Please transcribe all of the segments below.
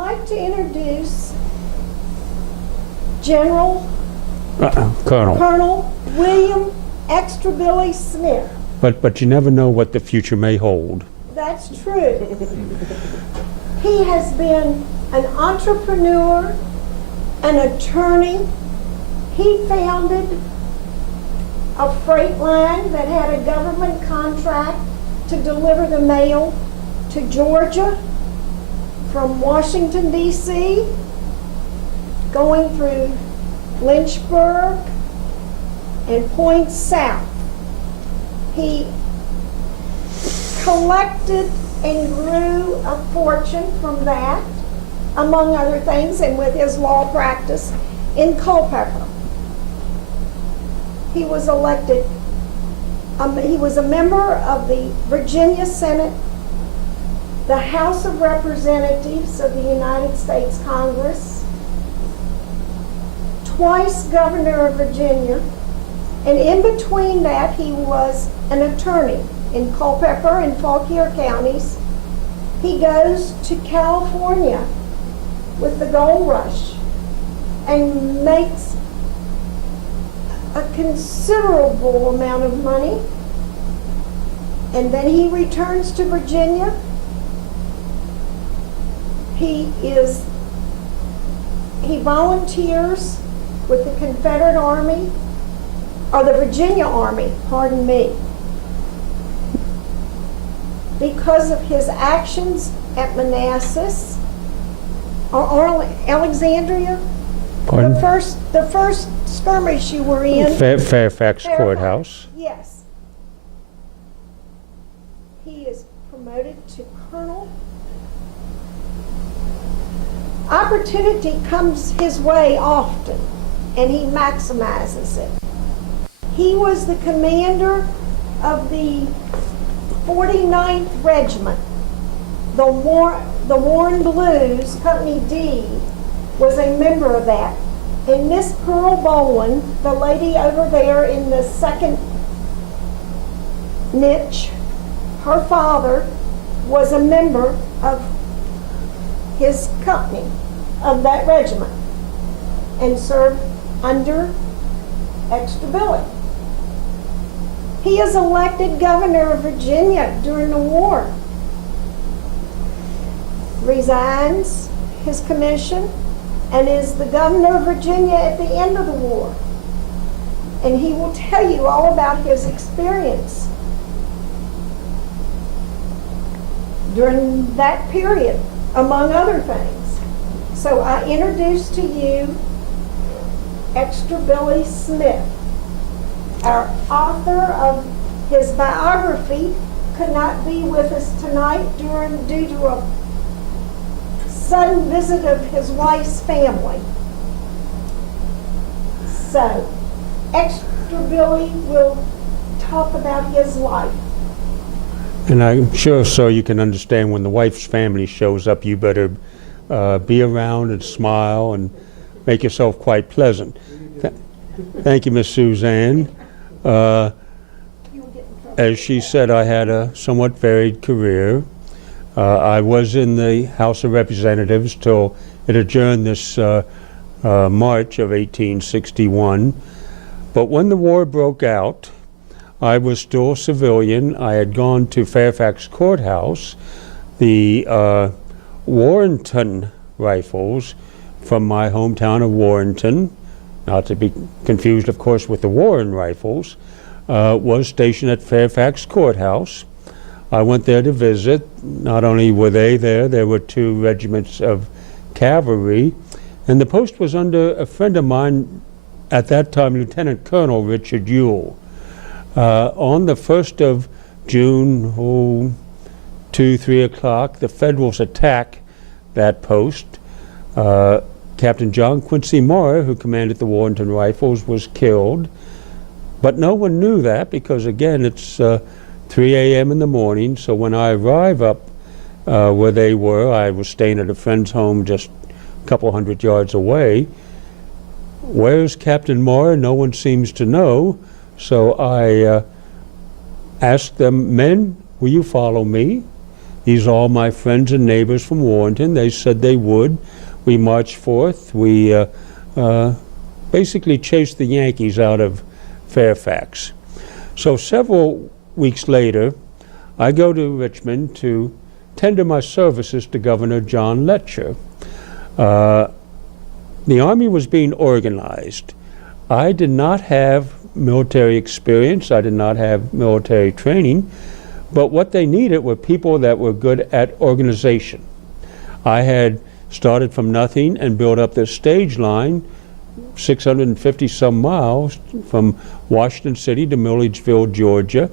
like to introduce General Colonel William Extra Billy Smith. But you never know what the future may hold. That's true. He has been an entrepreneur, an attorney. He founded a freight line that had a government contract to deliver the mail to Georgia from Washington, D.C., going through Lynchburg and points south. He collected and grew a fortune from that, among other things, and with his law practice in Culpeper. He was elected, he was a member of the Virginia Senate, the House of Representatives of the United States Congress, twice governor of Virginia, and in between that he was an attorney in Culpeper and Fauquier counties. He goes to California with the gold rush and makes a considerable amount of money, and then he returns to Virginia. He volunteers with the Confederate Army, or the Virginia Army, pardon me, because of his actions at Manassas or Alexandria. Pardon? The first skirmish you were in. Fairfax Courthouse. Yes. He is promoted to colonel. Opportunity comes his way often, and he maximizes it. He was the commander of the 49th Regiment. The Warren Blues, Company D, was a member of that. And Miss Pearl Bowen, the lady over there in the second niche, her father was a member of his company, of that regiment, and served under Extra Billy. He is elected governor of Virginia during the war, resigns his commission, and is the governor of Virginia at the end of the war. And he will tell you all about his experience during that period, among other things. So I introduce to you Extra Billy Smith. Our author of his biography could not be with us tonight due to a sudden visit of his wife's family. So, Extra Billy will talk about his life. And I'm sure, sir, you can understand when the wife's family shows up, you better be around and smile and make yourself quite pleasant. Thank you, Miss Suzanne. As she said, I had a somewhat varied career. I was in the House of Representatives till it adjourned this March of 1861. But when the war broke out, I was still a civilian. I had gone to Fairfax Courthouse. The Warrenton Rifles from my hometown of Warrenton, not to be confused, of course, with the Warren Rifles, was stationed at Fairfax Courthouse. I went there to visit. Not only were they there were two regiments of cavalry, and the post was under a friend of mine at that time, Lieutenant Colonel Richard Ewell. On the 1st of June, 2-3 o'clock, the Federals attacked that post. Captain John Quincy Moore, who commanded the Warrenton Rifles, was killed. But no one knew that because, again, it's 3 a.m. in the morning. So when I arrive up where they were, I was staying at a friend's home just a couple hundred yards away. Where's Captain Moore? No one seems to know. So I asked them, men, will you follow me? These are all my friends and neighbors from Warrenton. They said they would. We marched forth. We basically chased the Yankees out of Fairfax. So several weeks later, I go to Richmond to tender my services to Governor John Letcher. The Army was being organized. I did not have military experience. I did not have military training. But what they needed were people that were good at organization. I had started from nothing and built up this stage line, 650 some miles from Washington City to Milledgeville, Georgia.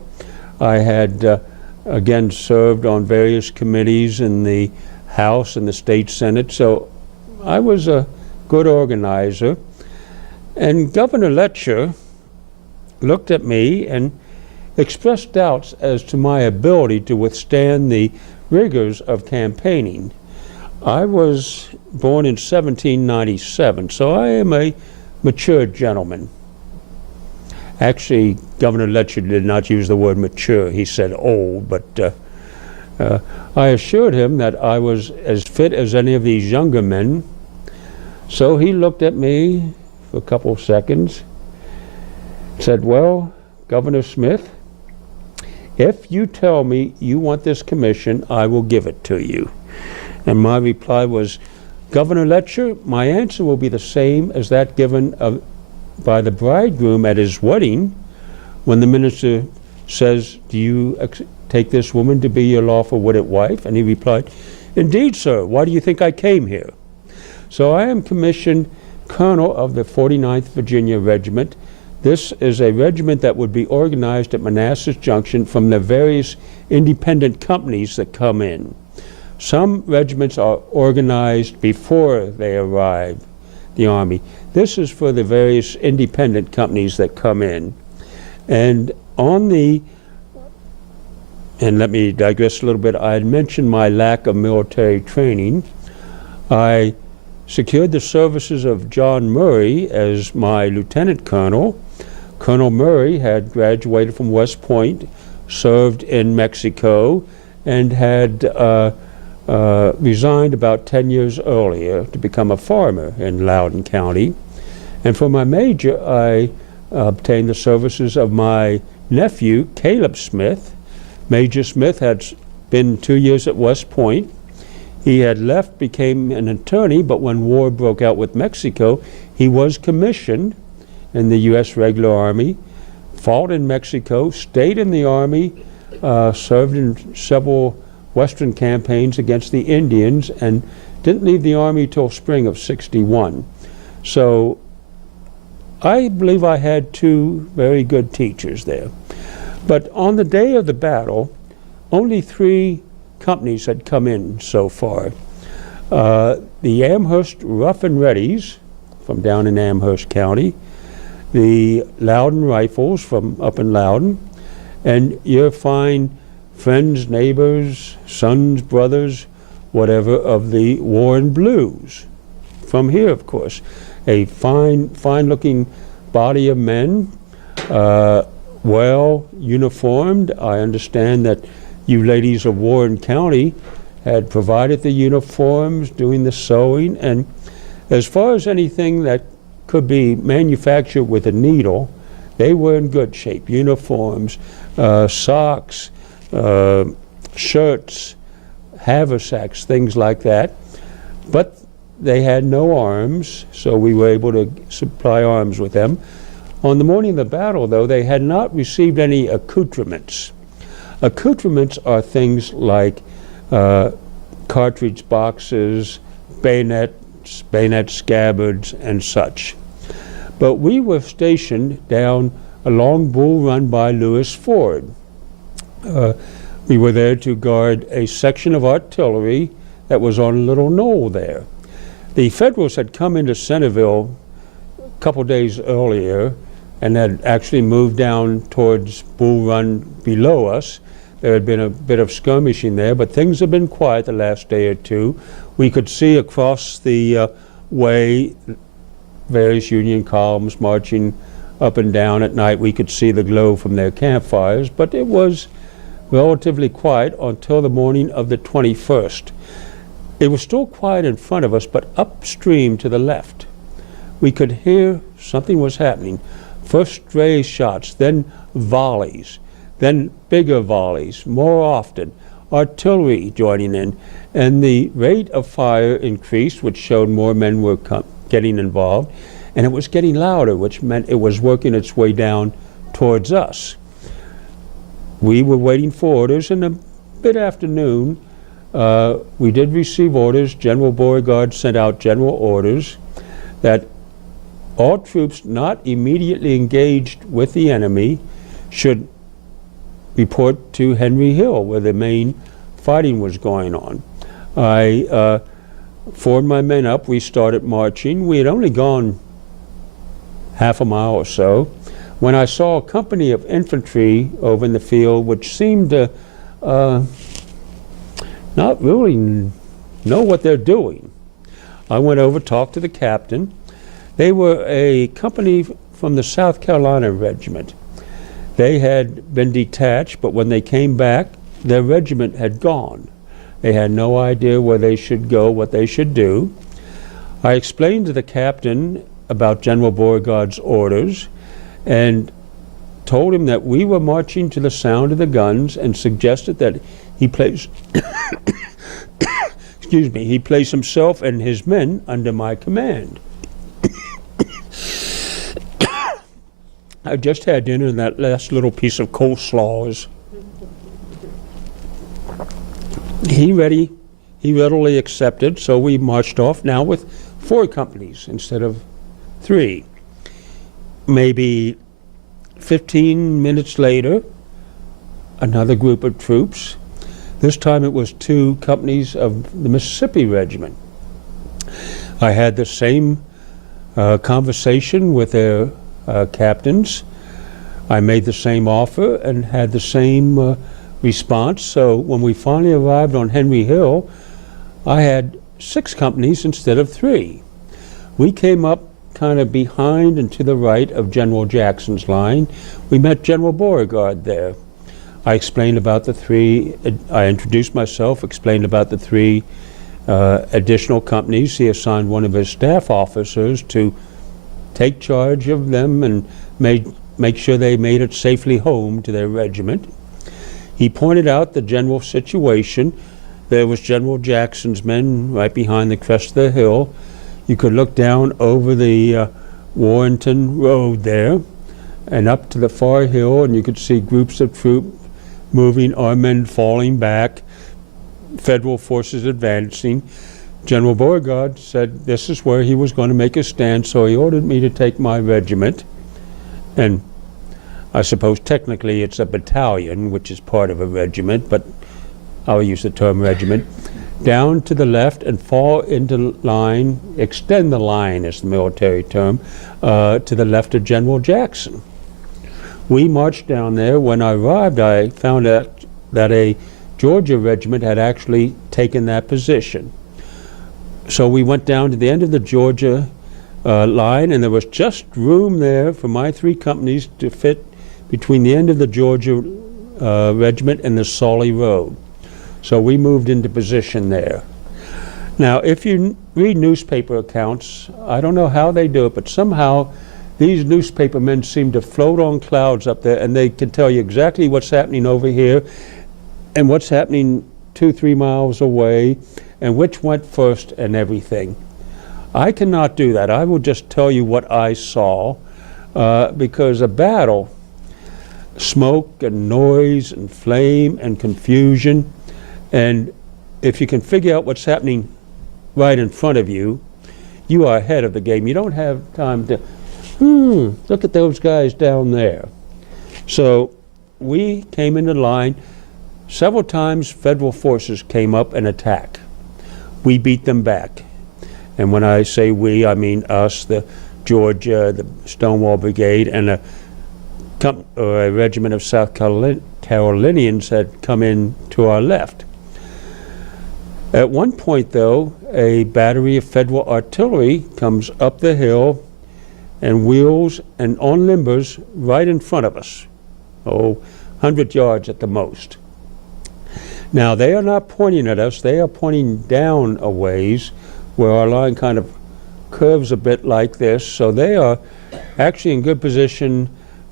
I had again served on various committees in the House and the State Senate, so I was a good organizer. And Governor Letcher looked at me and expressed doubts as to my ability to withstand the rigors of campaigning. I was born in 1797, so I am a mature gentleman. Actually, Governor Letcher did not use the word mature. He said old, but I assured him that I was as fit as any of these younger men. So he looked at me for a couple of seconds, said, "Well, Governor Smith, if you tell me you want this commission, I will give it to you." And my reply was, "Governor Letcher, my answer will be the same as that given by the bridegroom at his wedding when the minister says, 'Do you take this woman to be your lawful wedded wife?' And he replied, 'Indeed, sir. Why do you think I came here?' So I am commissioned colonel of the 49th Virginia Regiment. This is a regiment that would be organized at Manassas Junction from the various independent companies that come in. Some regiments are organized before they arrive, the Army. This is for the various independent companies that come in. And let me digress a little bit, I had mentioned my lack of military training. I secured the services of John Murray as my lieutenant colonel. Colonel Murray had graduated from West Point, served in Mexico, and had resigned about 10 years earlier to become a farmer in Loudoun County. And for my major, I obtained the services of my nephew, Caleb Smith. Major Smith had been 2 years at West Point. He had left, became an attorney, but when war broke out with Mexico, he was commissioned in the U.S. Regular Army, fought in Mexico, stayed in the Army, served in several Western campaigns against the Indians, and didn't leave the Army till spring of '61. So I believe I had two very good teachers there. But on the day of the battle, only 3 companies had come in so far. The Amherst Rough and Readies from down in Amherst County, the Loudoun Rifles from up in Loudoun, and your fine friends, neighbors, sons, brothers, whatever, of the Warren Blues from here, of course. A fine-looking body of men, well uniformed. I understand that you ladies of Warren County had provided the uniforms, doing the sewing, and as far as anything that could be manufactured with a needle, they were in good shape. Uniforms, socks, shirts, haversacks, things like that. But they had no arms, so we were able to supply arms with them. On the morning of the battle, though, they had not received any accoutrements. Accoutrements are things like cartridge boxes, bayonets, bayonet scabbards, and such. But we were stationed down a long Bull Run by Lewis Ford. We were there to guard a section of artillery that was on a little knoll there. The Federals had come into Centerville a couple days earlier and had actually moved down towards Bull Run below us. There had been a bit of skirmishing there, but things had been quiet the last day or two. We could see across the way various Union columns marching up and down at night. We could see the glow from their campfires, but it was relatively quiet until the morning of the 21st. It was still quiet in front of us, but upstream to the left, we could hear something was happening. First stray shots, then volleys, then bigger volleys, more often, artillery joining in, and the rate of fire increased, which showed more men were getting involved, and it was getting louder, which meant it was working its way down towards us. We were waiting for orders, and a bit after noon, we did receive orders. General Beauregard sent out general orders that all troops not immediately engaged with the enemy should report to Henry Hill, where the main fighting was going on. I formed my men up. We started marching. We had only gone half a mile or so when I saw a company of infantry over in the field, which seemed to not really know what they're doing. I went over, talked to the captain. They were a company from the South Carolina regiment. They had been detached, but when they came back, their regiment had gone. They had no idea where they should go, what they should do. I explained to the captain about General Beauregard's orders and told him that we were marching to the sound of the guns and suggested that he place excuse me, he place himself and his men under my command. I just had dinner, and that last little piece of coleslaw is. He readily accepted, so we marched off now with 4 companies instead of 3. Maybe 15 minutes later, another group of troops. This time it was 2 companies of the Mississippi Regiment. I had the same conversation with their captains. I made the same offer and had the same response. So when we finally arrived on Henry Hill, I had 6 companies instead of 3. We came up kind of behind and to the right of General Jackson's line. We met General Beauregard there. I explained about the 3, I introduced myself, explained about the 3 additional companies. He assigned one of his staff officers to take charge of them and make sure they made it safely home to their regiment. He pointed out the general situation. There was General Jackson's men right behind the crest of the hill. You could look down over the Warrenton Road there and up to the far hill, and you could see groups of troops moving, our men falling back, Federal forces advancing. General Beauregard said this is where he was going to make a stand, so he ordered me to take my regiment, and I suppose technically it's a battalion, which is part of a regiment, but I'll use the term regiment, down to the left and fall into line, extend the line is the military term, to the left of General Jackson. We marched down there. When I arrived, I found out that a Georgia regiment had actually taken that position. So we went down to the end of the Georgia line, and there was just room there for my 3 companies to fit between the end of the Georgia regiment and the Sully Road. So we moved into position there. Now, if you read newspaper accounts, I don't know how they do it, but somehow these newspaper men seem to float on clouds up there, and they can tell you exactly what's happening over here and what's happening 2-3 miles away and which went first and everything. I cannot do that. I will just tell you what I saw, because a battle, smoke and noise and flame and confusion, and if you can figure out what's happening right in front of you, you are ahead of the game. You don't have time to, look at those guys down there. So we came into line. Several times Federal forces came up and attacked. We beat them back. And when I say we, I mean us, the Georgia, the Stonewall Brigade, and a regiment of South Carolinians had come in to our left. At one point, though, a battery of Federal artillery comes up the hill and wheels and on limbers right in front of us, 100 yards at the most. Now, they are not pointing at us, they are pointing down a ways where our line kind of curves a bit like this, so they are actually in good position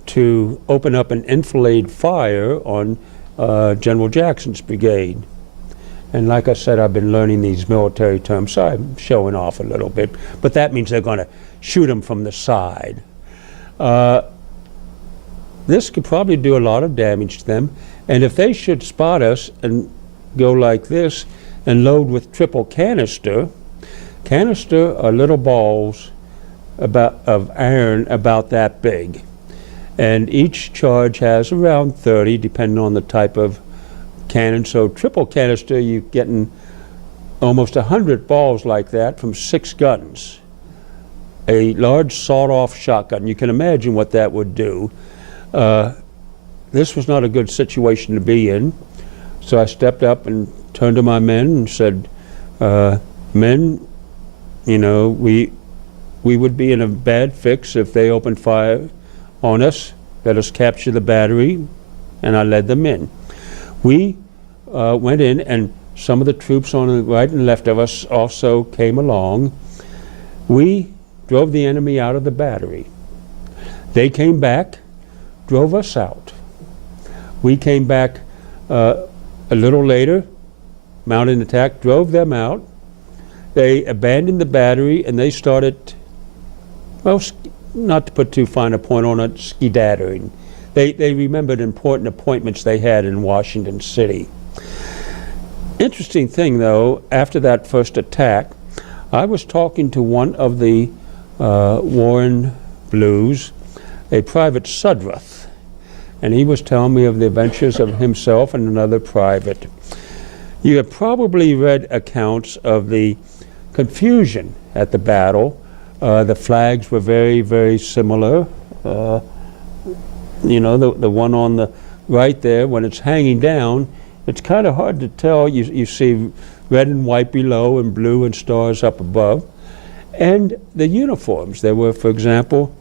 to open up an enfilade fire on General Jackson's brigade. And like I said, I've been learning these military terms, so I'm showing off a little bit, but that means they're going to shoot them from the side. This could probably do a lot of damage to them, and if they should spot us and go like this and load with triple canister are little balls of iron about that big, and each charge has around 30 depending on the type of cannon. So triple canister, you're getting almost 100 balls like that from 6 guns. A large sawed-off shotgun, you can imagine what that would do. This was not a good situation to be in, so I stepped up and turned to my men and said, men, you know, we would be in a bad fix if they opened fire on us. Let us capture the battery, and I led them in. We went in, and some of the troops on the right and left of us also came along. We drove the enemy out of the battery. They came back, drove us out. We came back a little later, mounted an attack, drove them out. They abandoned the battery, and they started, well, not to put too fine a point on it, skedaddling. They remembered important appointments they had in Washington City. Interesting thing, though, after that first attack, I was talking to one of the Warren Blues, a Private Sudworth, and he was telling me of the adventures of himself and another private. You have probably read accounts of the confusion at the battle. The flags were very, very similar. You know, the one on the right there, when it's hanging down, it's kind of hard to tell. You see red and white below and blue and stars up above. And the uniforms. There were, for example,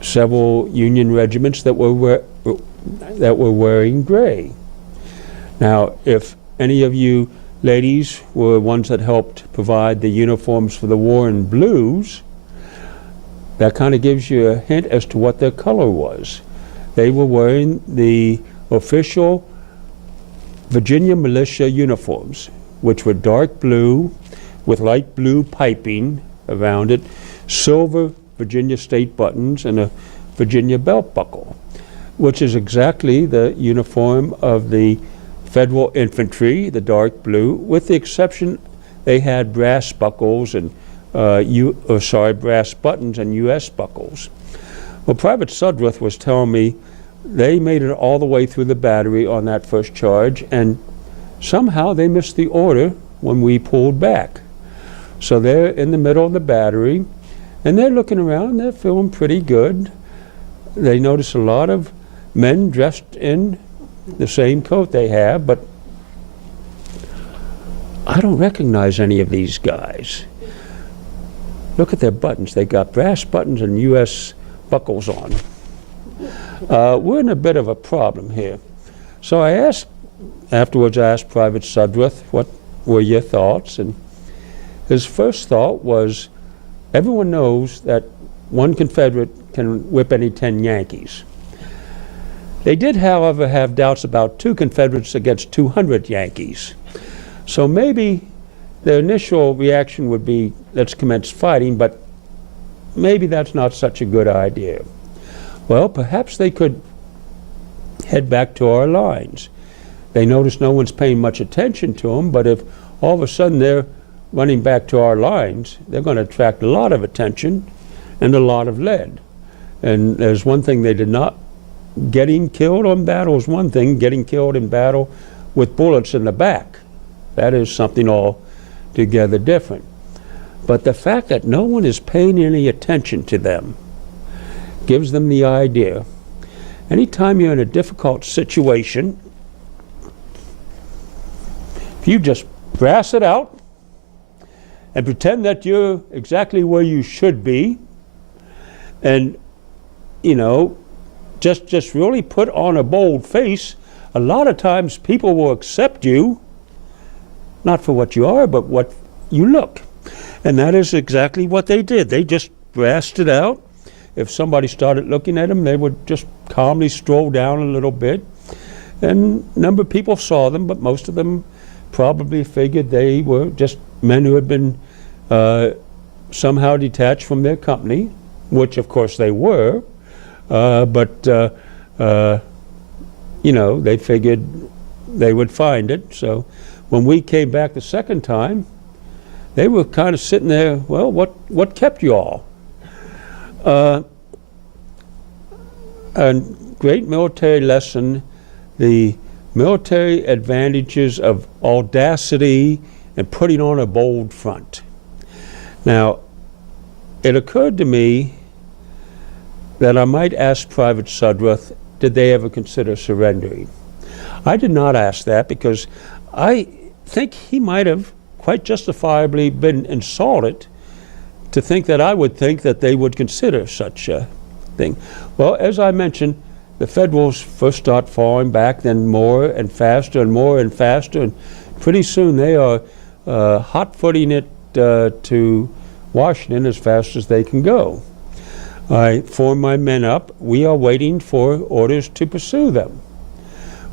several Union regiments that were wearing gray. Now, if any of you ladies were ones that helped provide the uniforms for the Warren Blues, that kind of gives you a hint as to what their color was. They were wearing the official Virginia militia uniforms, which were dark blue with light blue piping around it, silver Virginia state buttons, and a Virginia belt buckle, which is exactly the uniform of the Federal infantry, the dark blue, with the exception they had brass buckles and brass buttons and U.S. buckles. Well, Private Sudworth was telling me they made it all the way through the battery on that first charge, and somehow they missed the order when we pulled back. So they're in the middle of the battery, and they're looking around, and they're feeling pretty good. They notice a lot of men dressed in the same coat they have, but I don't recognize any of these guys. Look at their buttons. They got brass buttons and U.S. buckles on. We're in a bit of a problem here. So afterwards I asked Private Sudworth, what were your thoughts? And his first thought was, everyone knows that one Confederate can whip any 10 Yankees. They did, however, have doubts about 2 Confederates against 200 Yankees. So maybe their initial reaction would be, let's commence fighting, but maybe that's not such a good idea. Well, perhaps they could head back to our lines. They notice no one's paying much attention to them, but if all of a sudden they're running back to our lines, they're going to attract a lot of attention and a lot of lead. And there's one thing they did not. Getting killed on battle is one thing. Getting killed in battle with bullets in the back, that is something altogether different. But the fact that no one is paying any attention to them gives them the idea. Anytime you're in a difficult situation, if you just brass it out and pretend that you're exactly where you should be, and, you know, just really put on a bold face, a lot of times people will accept you, not for what you are, but what you look. And that is exactly what they did. They just brassed it out. If somebody started looking at them, they would just calmly stroll down a little bit. And a number of people saw them, but most of them probably figured they were just men who had been somehow detached from their company, which of course they were, but you know, they figured they would find it. So when we came back the second time, they were kind of sitting there, well, what kept you all? A great military lesson, the military advantages of audacity and putting on a bold front. Now, it occurred to me that I might ask Private Sudworth, did they ever consider surrendering? I did not ask that because I think he might have quite justifiably been insulted to think that I would think that they would consider such a thing. Well, as I mentioned, the Federals first start falling back, then more and faster and more and faster, and pretty soon they are hot-footing it to Washington as fast as they can go. I form my men up. We are waiting for orders to pursue them.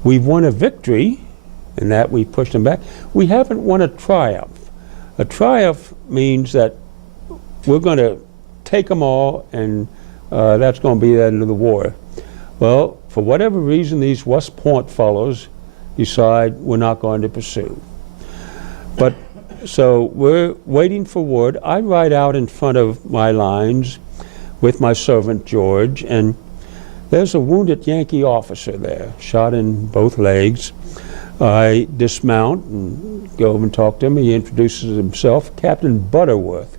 We've won a victory in that we pushed them back. We haven't won a triumph. A triumph means that we're going to take them all, and that's going to be the end of the war. Well, for whatever reason, these West Point fellows decide we're not going to pursue. But so we're waiting for word. I ride out in front of my lines with my servant George, and there's a wounded Yankee officer there, shot in both legs. I dismount and go over and talk to him. He introduces himself, Captain Butterworth,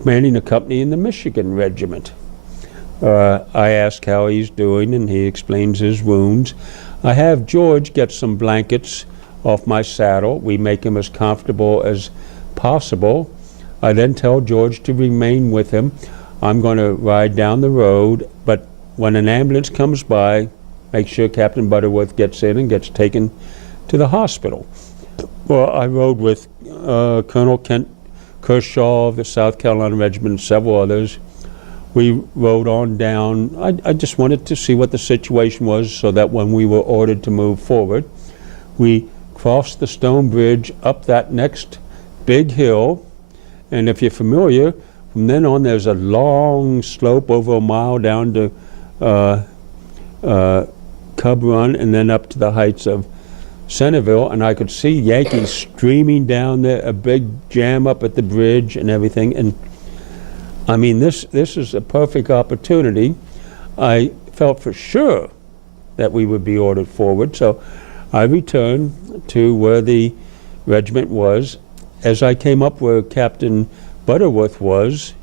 commanding a company in the Michigan regiment. I ask how he's doing, and he explains his wounds. I have George get some blankets off my saddle. We make him as comfortable as possible. I then tell George to remain with him. I'm going to ride down the road, but when an ambulance comes by, make sure Captain Butterworth gets in and gets taken to the hospital. Well, I rode with Colonel Kent Kershaw of the South Carolina Regiment and several others. We rode on down. I just wanted to see what the situation was so that when we were ordered to move forward, we crossed the stone bridge up that next big hill. And if you're familiar, from then on there's a long slope over a mile down to Cub Run and then up to the heights of Centerville, and I could see Yankees streaming down there, a big jam up at the bridge and everything. And I mean, this is a perfect opportunity. I felt for sure that we would be ordered forward, so I returned to where the regiment was. As I came up where Captain Butterworth was,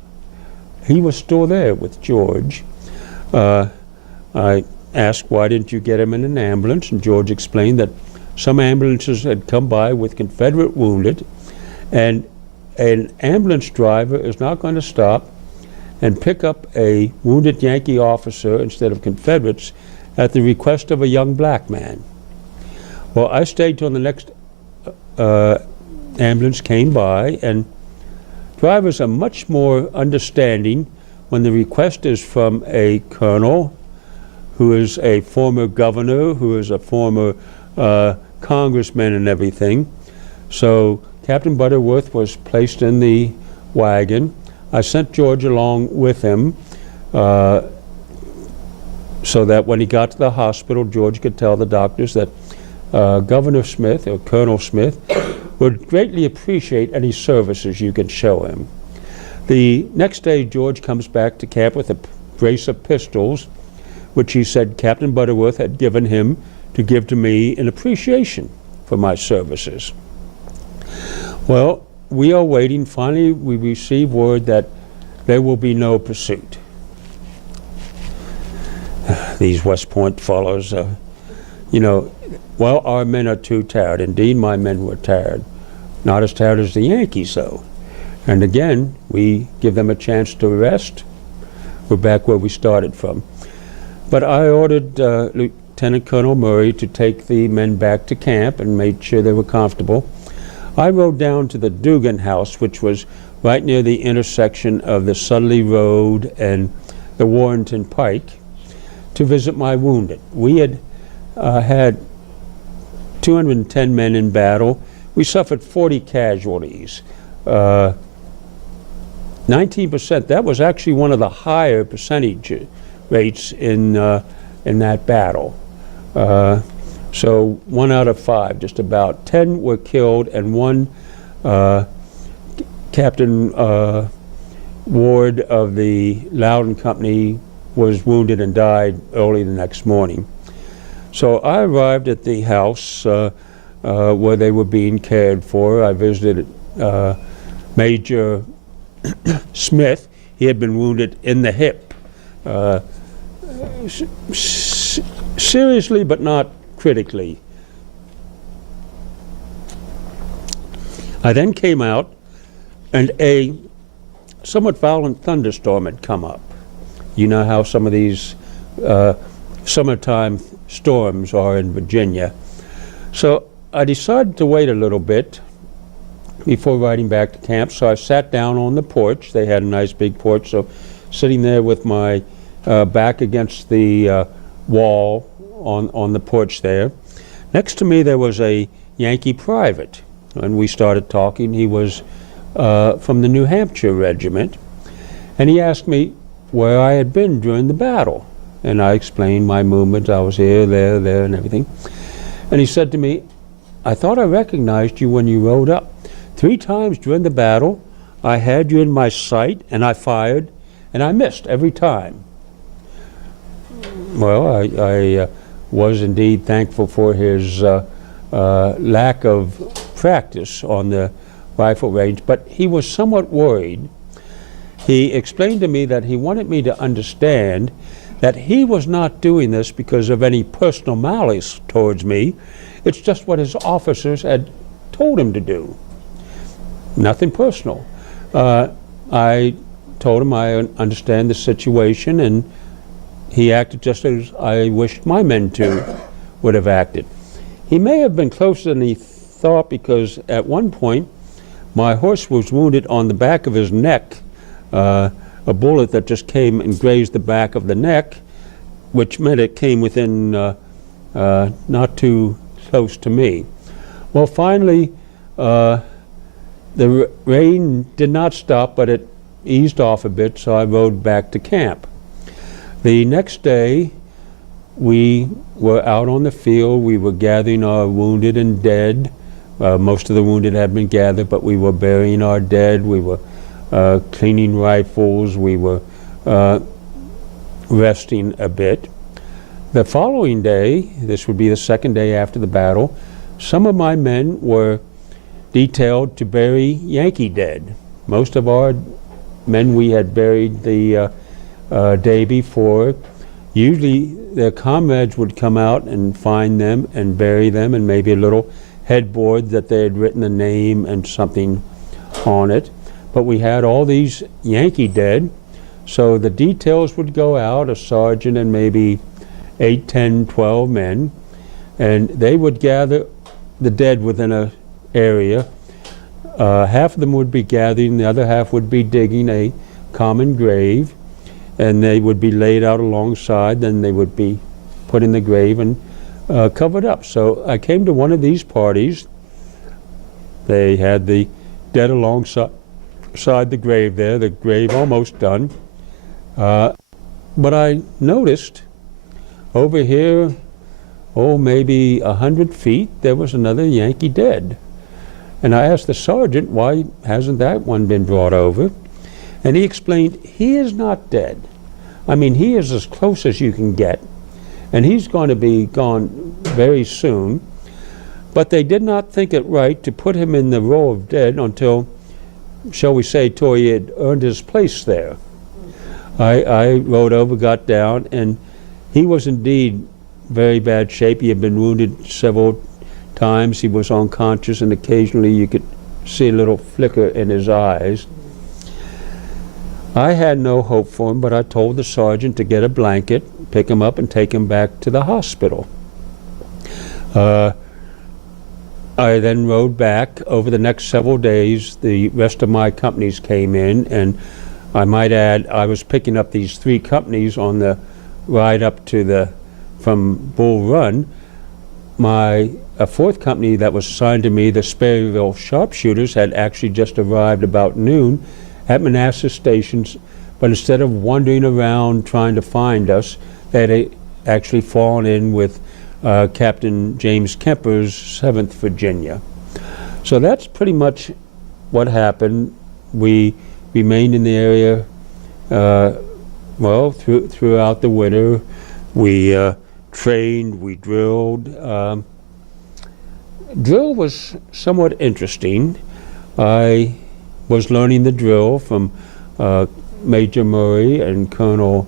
he was still there with George. I asked, why didn't you get him in an ambulance? And George explained that some ambulances had come by with Confederate wounded, and an ambulance driver is not going to stop and pick up a wounded Yankee officer instead of Confederates at the request of a young black man. Well, I stayed till the next ambulance came by, and drivers are much more understanding when the request is from a colonel who is a former governor, who is a former congressman and everything. So Captain Butterworth was placed in the wagon. I sent George along with him so that when he got to the hospital, George could tell the doctors that Governor Smith or Colonel Smith would greatly appreciate any services you can show him. The next day, George comes back to camp with a brace of pistols, which he said Captain Butterworth had given him to give to me in appreciation for my services. Well, we are waiting. Finally, we receive word that there will be no pursuit. These West Point fellows, well, our men are too tired. Indeed, my men were tired. Not as tired as the Yankees, though. And again, we give them a chance to rest. We're back where we started from. But I ordered Lieutenant Colonel Murray to take the men back to camp and made sure they were comfortable. I rode down to the Dugan house, which was right near the intersection of the Sudley Road and the Warrenton Pike, to visit my wounded. We had had 210 men in battle. We suffered 40 casualties. 19%, that was actually one of the higher percentage rates in that battle. So 1 out of 5, just about. 10 were killed, and one Captain Ward of the Loudon Company was wounded and died early the next morning. So I arrived at the house where they were being cared for. I visited Major Smith. He had been wounded in the hip, seriously but not critically. I then came out, and a somewhat violent thunderstorm had come up. You know how some of these summertime storms are in Virginia. So I decided to wait a little bit before riding back to camp, so I sat down on the porch. They had a nice big porch, so sitting there with my back against the wall on the porch there. Next to me there was a Yankee Private, and we started talking. He was from the New Hampshire regiment, and he asked me where I had been during the battle, and I explained my movement. I was here, there, and everything. And he said to me, "I thought I recognized you when you rode up. 3 times during the battle, I had you in my sight, and I fired, and I missed every time." Well, I was indeed thankful for his lack of practice on the rifle range, but he was somewhat worried. He explained to me that he wanted me to understand that he was not doing this because of any personal malice towards me. It's just what his officers had told him to do. Nothing personal. I told him I understand the situation, and he acted just as I wished my men to would have acted. He may have been closer than he thought, because at one point my horse was wounded on the back of his neck. A bullet that just came and grazed the back of the neck, which meant it came within not too close to me. Well, finally, the rain did not stop, but it eased off a bit, so I rode back to camp. The next day, we were out on the field. We were gathering our wounded and dead. Most of the wounded had been gathered, but we were burying our dead. We were cleaning rifles. We were resting a bit. The following day, this would be the second day after the battle, some of my men were detailed to bury Yankee dead. Most of our men we had buried the day before. Usually their comrades would come out and find them and bury them, and maybe a little headboard that they had written a name and something on it. But we had all these Yankee dead, so the details would go out, a sergeant and maybe 8, 10, 12 men, and they would gather the dead within an area. Half of them would be gathering, the other half would be digging a common grave, and they would be laid out alongside. Then they would be put in the grave and covered up. So I came to one of these parties. They had the dead alongside the grave there, the grave almost done. But I noticed over here, maybe 100 feet, there was another Yankee dead. And I asked the sergeant, why hasn't that one been brought over? And he explained, he is not dead. I mean, he is as close as you can get, and he's going to be gone very soon. But they did not think it right to put him in the row of dead until, shall we say, till he had earned his place there. I rode over, got down, and he was indeed very bad shape. He had been wounded several times. He was unconscious, and occasionally you could see a little flicker in his eyes. I had no hope for him, but I told the sergeant to get a blanket, pick him up, and take him back to the hospital. I then rode back. Over the next several days, the rest of my companies came in, and I might add, I was picking up these 3 companies on the ride up to from Bull Run. A 4th company that was assigned to me, the Sperryville Sharpshooters, had actually just arrived about noon at Manassas stations, but instead of wandering around trying to find us, they had actually fallen in with Captain James Kemper's 7th Virginia. So that's pretty much what happened. We remained in the area throughout the winter. We trained, we drilled. Drill was somewhat interesting. I was learning the drill from Major Murray and Colonel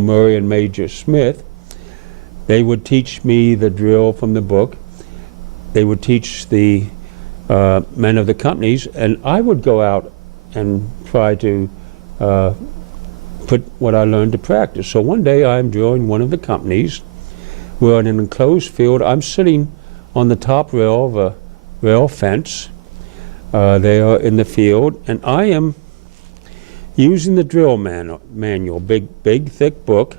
Murray and Major Smith. They would teach me the drill from the book. They would teach the men of the companies, and I would go out and try to put what I learned to practice. So one day I'm drilling one of the companies. We're in an enclosed field. I'm sitting on the top rail of a rail fence. They are in the field, and I am using the drill manual, big, thick book,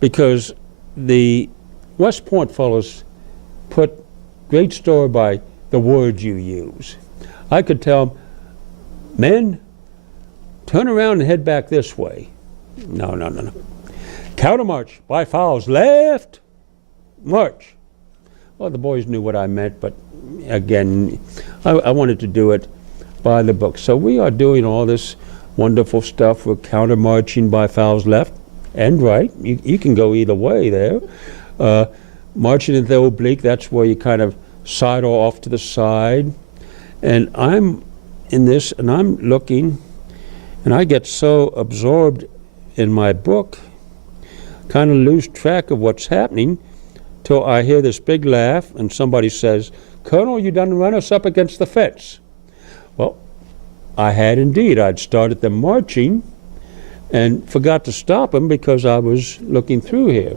because the West Point fellows put great store by the words you use. I could tell them, men, turn around and head back this way. No. Counter march by fouls, left, march. Well, the boys knew what I meant, but again, I wanted to do it by the book. So we are doing all this wonderful stuff. We're counter marching by fouls left and right. You can go either way there. Marching in the oblique, that's where you kind of sidle off to the side. And I'm in this, and I'm looking, and I get so absorbed in my book, kind of lose track of what's happening, till I hear this big laugh, and somebody says, "Colonel, you done run us up against the fence." Well, I had indeed. I'd started them marching and forgot to stop them because I was looking through here.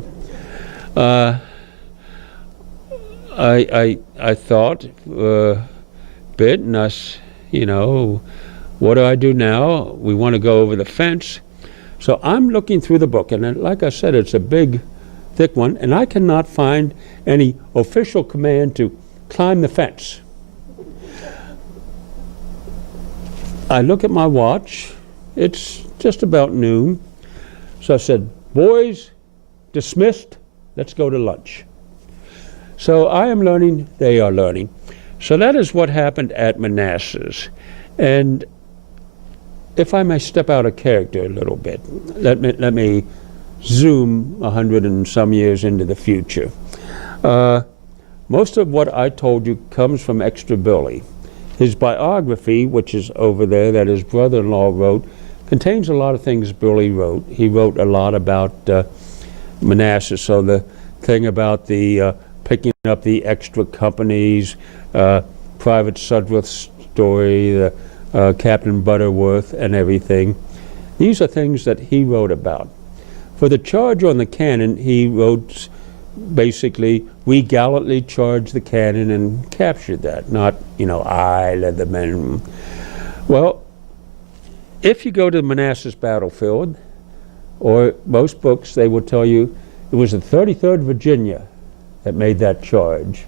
I thought a bit, and what do I do now? We want to go over the fence. So I'm looking through the book, and like I said, it's a big, thick one, and I cannot find any official command to climb the fence. I look at my watch. It's just about noon. So I said, "Boys, dismissed. Let's go to lunch." So I am learning, they are learning. So that is what happened at Manassas. And if I may step out of character a little bit, let me zoom 100 and some years into the future. Most of what I told you comes from Extra Billy. His biography, which is over there, that his brother-in-law wrote, contains a lot of things Billy wrote. He wrote a lot about Manassas, so the thing about the picking up the extra companies, Private Sudworth's story, the Captain Butterworth and everything. These are things that he wrote about. For the charge on the cannon, he wrote basically, "We gallantly charged the cannon and captured that," not, "I led the men." Well, if you go to the Manassas battlefield, or most books, they will tell you it was the 33rd Virginia that made that charge.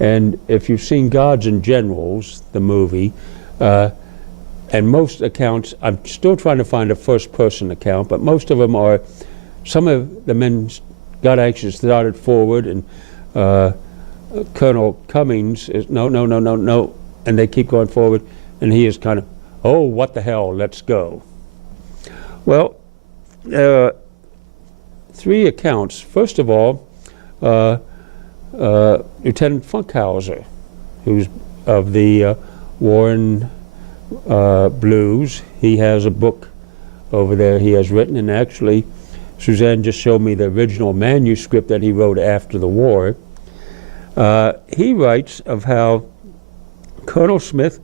And if you've seen Gods and Generals, the movie, and most accounts, I'm still trying to find a first-person account, but most of them are, some of the men got anxious, started forward, and Colonel Cummings is, no, and they keep going forward, and he is kind of, "Oh, what the hell, let's go." Well, there are 3 accounts. First of all, Lieutenant Funkhauser, who's of the Warren Blues. He has a book over there he has written, and actually Suzanne just showed me the original manuscript that he wrote after the war. He writes of how Colonel Smith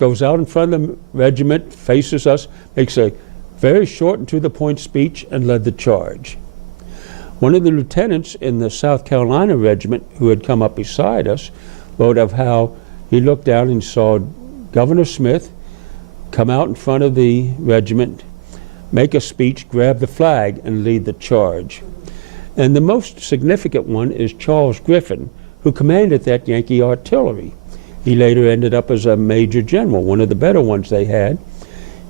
goes out in front of the regiment, faces us, makes a very short and to-the-point speech, and led the charge. One of the lieutenants in the South Carolina regiment who had come up beside us wrote of how he looked down and saw Governor Smith come out in front of the regiment, make a speech, grab the flag, and lead the charge. And the most significant one is Charles Griffin, who commanded that Yankee artillery. He later ended up as a major general, one of the better ones they had.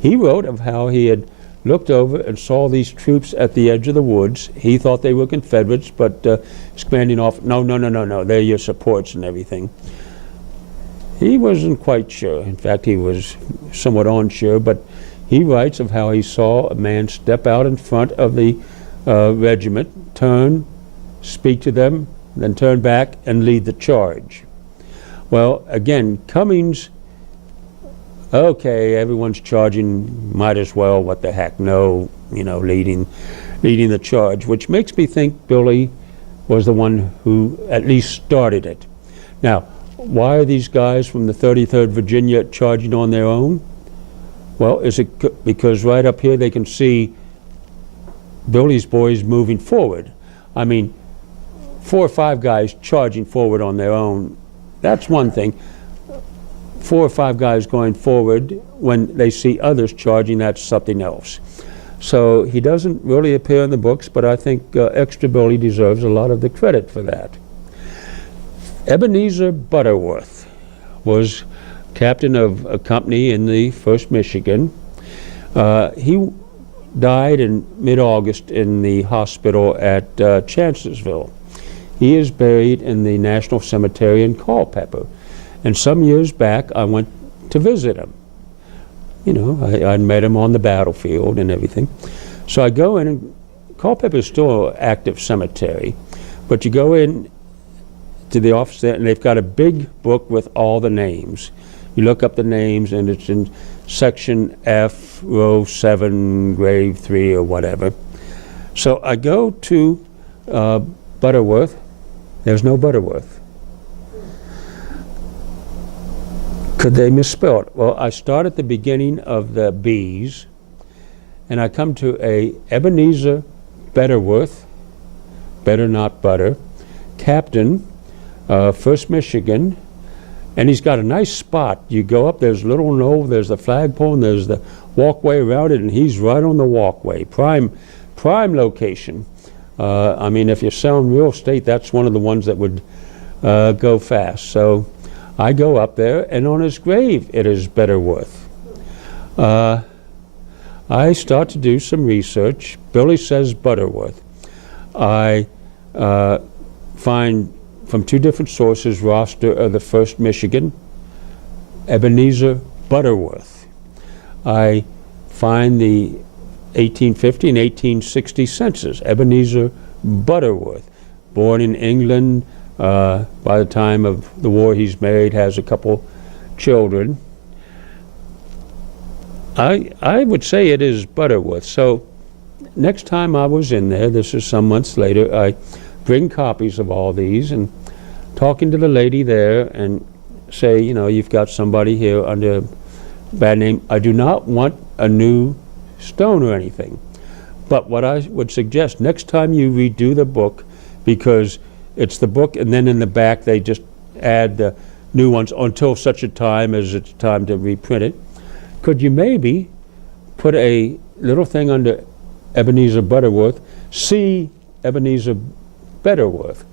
He wrote of how he had looked over and saw these troops at the edge of the woods. He thought they were Confederates, but commanding off, no, they're your supports and everything. He wasn't quite sure. In fact, he was somewhat unsure, but he writes of how he saw a man step out in front of the regiment, turn, speak to them, then turn back and lead the charge. Well, again, Cummings, okay, everyone's charging, might as well, what the heck, no, leading the charge, which makes me think Billy was the one who at least started it. Now, why are these guys from the 33rd Virginia charging on their own? Well, is it because right up here they can see Billy's boys moving forward? I mean, 4 or 5 guys charging forward on their own, that's one thing. 4 or 5 guys going forward when they see others charging, that's something else. So he doesn't really appear in the books, but I think Extra Billy deserves a lot of the credit for that. Ebenezer Butterworth was captain of a company in the 1st Michigan. He died in mid-August in the hospital at Chancellorsville. He is buried in the National Cemetery in Culpeper. And some years back, I went to visit him. I met him on the battlefield and everything. So I go in, and Culpeper is still an active cemetery. But you go in to the office there, and they've got a big book with all the names. You look up the names, and it's in section F, row 7, grave 3, or whatever. So I go to Butterworth. There's no Butterworth. Could they misspell it? Well, I start at the beginning of the B's, and I come to a Ebenezer Butterworth, better not butter, captain, 1st Michigan, and he's got a nice spot. You go up, there's a little knoll, there's the flagpole, and there's the walkway around it, and he's right on the walkway. Prime location. I mean, if you're selling real estate, that's one of the ones that would go fast. So I go up there, and on his grave, it is Butterworth. I start to do some research. Billy says Butterworth. I find from 2 different sources roster of the 1st Michigan, Ebenezer Butterworth. I find the 1850 and 1860 census, Ebenezer Butterworth, born in England. By the time of the war, he's married, has a couple children. I would say it is Butterworth. So next time I was in there, this is some months later, I bring copies of all these and talking to the lady there and say, you've got somebody here under a bad name. I do not want a new stone or anything. But what I would suggest, next time you redo the book, because it's the book, and then in the back they just add the new ones until such a time as it's time to reprint it. Could you maybe put a little thing under Ebenezer Butterworth, see Ebenezer Butterworth?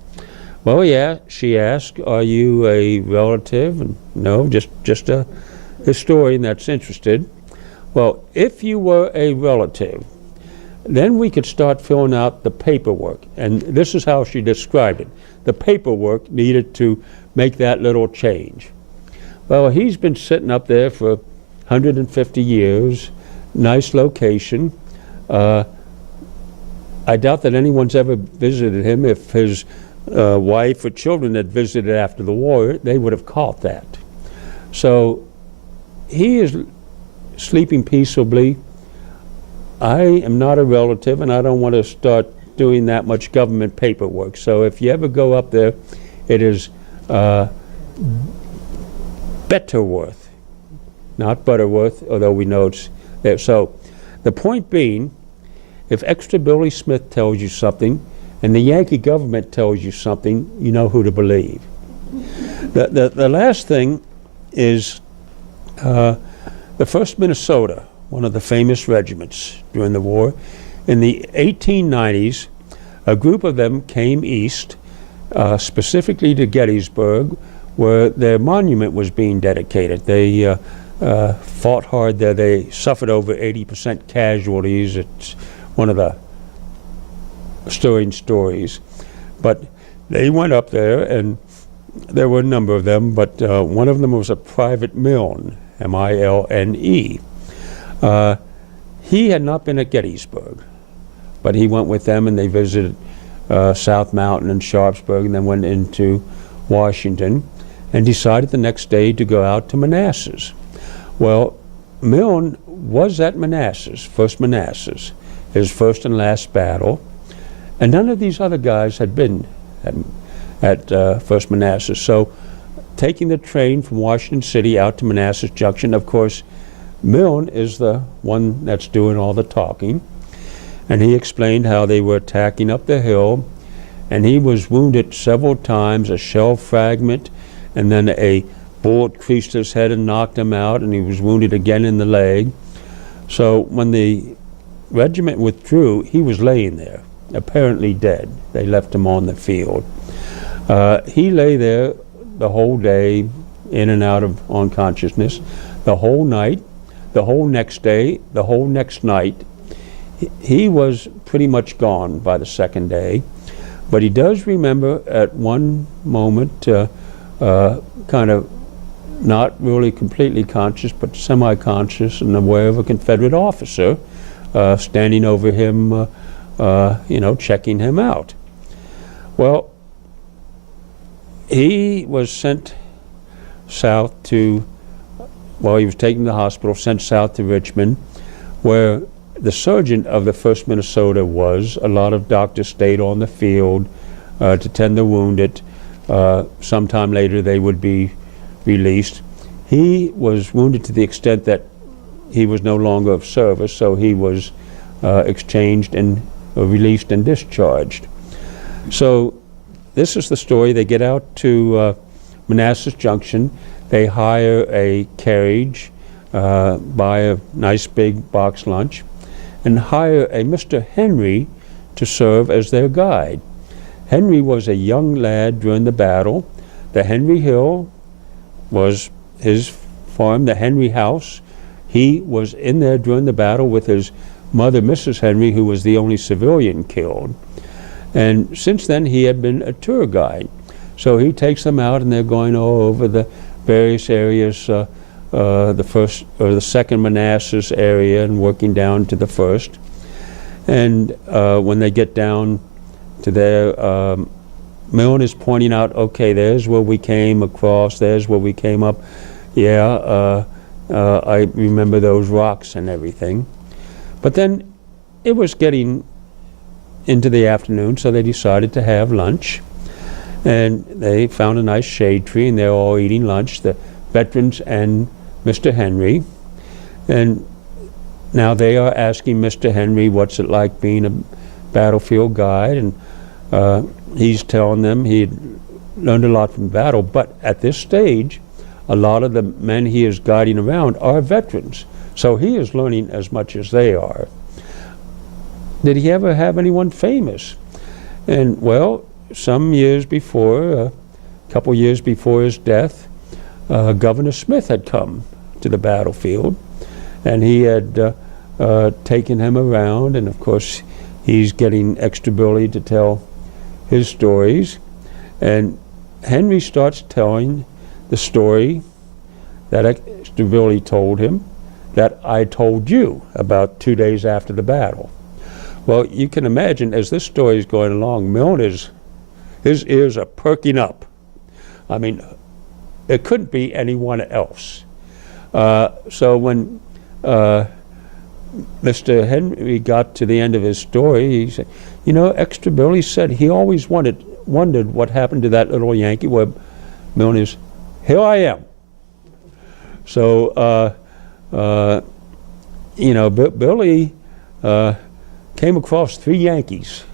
Well, yeah, she asked, are you a relative? And no, just a historian that's interested. Well, if you were a relative, then we could start filling out the paperwork. And this is how she described it. The paperwork needed to make that little change. Well, he's been sitting up there for 150 years, nice location. I doubt that anyone's ever visited him. If his wife or children had visited after the war, they would have caught that. So he is sleeping peaceably. I am not a relative, and I don't want to start doing that much government paperwork. So if you ever go up there, it is Butterworth. not Butterworth, although we know it's there. So the point being, if Extra Billy Smith tells you something and the Yankee government tells you something, you know who to believe. The last thing is the 1st Minnesota, one of the famous regiments during the war. In the 1890s, a group of them came east, specifically to Gettysburg, where their monument was being dedicated. They fought hard there. They suffered over 80% casualties. It's one of the stirring stories. But they went up there, and there were a number of them, but one of them was a Private Milne, M-I-L-N-E. He had not been at Gettysburg, but he went with them, and they visited South Mountain and Sharpsburg, and then went into Washington, and decided the next day to go out to Manassas. Well, Milne was at Manassas, 1st Manassas, his first and last battle, and none of these other guys had been at 1st Manassas. So taking the train from Washington City out to Manassas Junction, of course, Milne is the one that's doing all the talking, and he explained how they were attacking up the hill, and he was wounded several times, a shell fragment, and then a bullet creased his head and knocked him out, and he was wounded again in the leg. So when the regiment withdrew, he was laying there, apparently dead. They left him on the field. He lay there the whole day, in and out of unconsciousness, the whole night, the whole next day, the whole next night. He was pretty much gone by the 2nd day, but he does remember at one moment, kind of not really completely conscious, but semi-conscious and aware of a Confederate officer standing over him, checking him out. Well, he was sent south to, he was taken to the hospital, sent south to Richmond, where the surgeon of the 1st Minnesota was. A lot of doctors stayed on the field to tend the wounded. Sometime later they would be released. He was wounded to the extent that he was no longer of service, so he was exchanged and released and discharged. So this is the story. They get out to Manassas Junction. They hire a carriage, buy a nice big box lunch, and hire a Mr. Henry to serve as their guide. Henry was a young lad during the battle. The Henry Hill was his farm, the Henry House. He was in there during the battle with his mother, Mrs. Henry, who was the only civilian killed. And since then, he had been a tour guide. So he takes them out, and they're going all over the various areas, the 1st or the 2nd Manassas area, and working down to the 1st. And when they get down to there, Milne is pointing out, okay, there's where we came across, there's where we came up. Yeah, I remember those rocks and everything. But then it was getting into the afternoon, so they decided to have lunch. And they found a nice shade tree, and they're all eating lunch, the veterans and Mr. Henry. And now they are asking Mr. Henry, what's it like being a battlefield guide? And he's telling them he learned a lot from battle, but at this stage, a lot of the men he is guiding around are veterans. So he is learning as much as they are. Did he ever have anyone famous? And well, some years before, a couple years before his death, Governor Smith had come to the battlefield, and he had taken him around, and of course he's getting Extra Billy to tell his stories. And Henry starts telling the story that Extra Billy told him, that I told you about 2 days after the battle. Well, you can imagine as this story is going along, Milne his ears are perking up. I mean, it couldn't be anyone else. So when Mr. Henry got to the end of his story, he said, you know, Extra Billy said he always wondered what happened to that little Yankee. Well, Milne is, here I am. So Billy came across 3 Yankees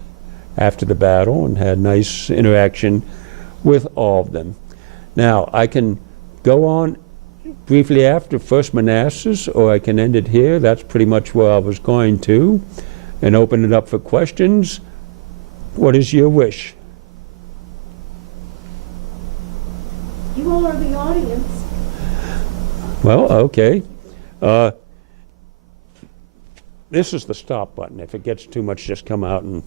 after the battle and had nice interaction with all of them. Now, I can go on briefly after first Manassas, or I can end it here. That's pretty much where I was going to, and open it up for questions. What is your wish? You all are the audience. Well, okay. This is the stop button. If it gets too much, just come out and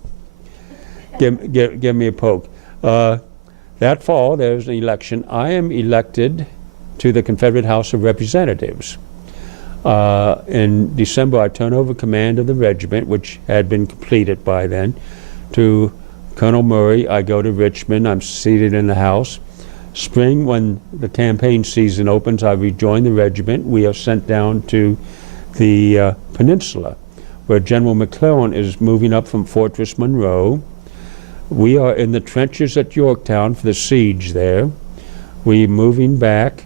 give me a poke. That fall, there's an election. I am elected to the Confederate House of Representatives. In December, I turn over command of the regiment, which had been completed by then, to Colonel Murray. I go to Richmond. I'm seated in the House. Spring, when the campaign season opens, I rejoin the regiment. We are sent down to the peninsula, where General McClellan is moving up from Fortress Monroe. We are in the trenches at Yorktown for the siege there. We're moving back.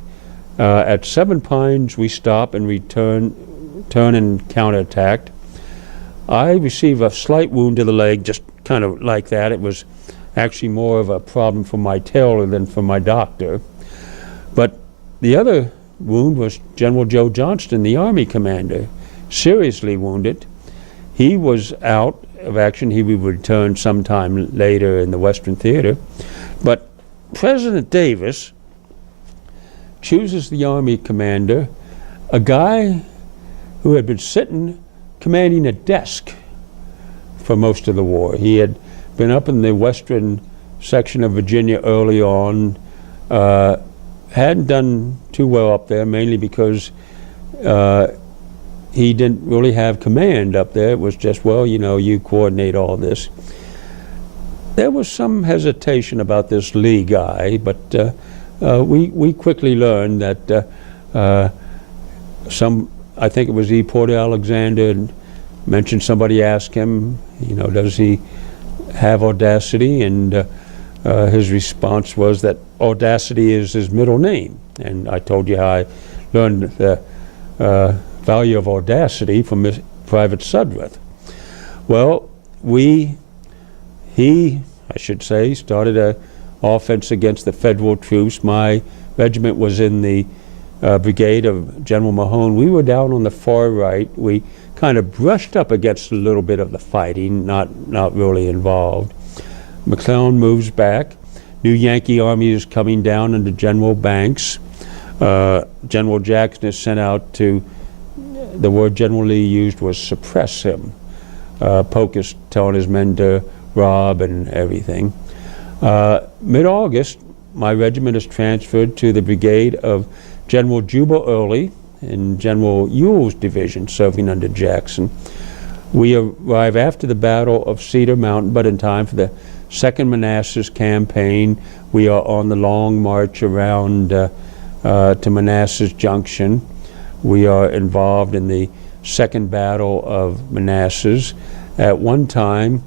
At 7 Pines, we stop and turn and counterattack. I receive a slight wound to the leg, just kind of like that. It was actually more of a problem for my tailor than for my doctor. But the other wound was General Joe Johnston, the Army commander, seriously wounded. He was out of action. He would return sometime later in the Western Theater. But President Davis chooses the Army commander, a guy who had been sitting commanding a desk for most of the war. He had been up in the western section of Virginia early on, hadn't done too well up there, mainly because he didn't really have command up there. It was just, well, you coordinate all this. There was some hesitation about this Lee guy, but we quickly learned that I think it was E. Porter Alexander mentioned, somebody asked him, does he have audacity? And his response was that audacity is his middle name. And I told you how I learned the value of audacity from Private Sudworth. Well, he started an offense against the Federal troops. My regiment was in the brigade of General Mahone. We were down on the far right. We kind of brushed up against a little bit of the fighting, not really involved. McClellan moves back. New Yankee Army is coming down under General Banks. General Jackson is sent out to, the word General Lee used was suppress him. Polk is telling his men to rob and everything. Mid-August, my regiment is transferred to the brigade of General Jubal Early in General Ewell's division, serving under Jackson. We arrive after the Battle of Cedar Mountain, but in time for the Second Manassas Campaign. We are on the long march around to Manassas Junction. We are involved in the Second Battle of Manassas. At one time,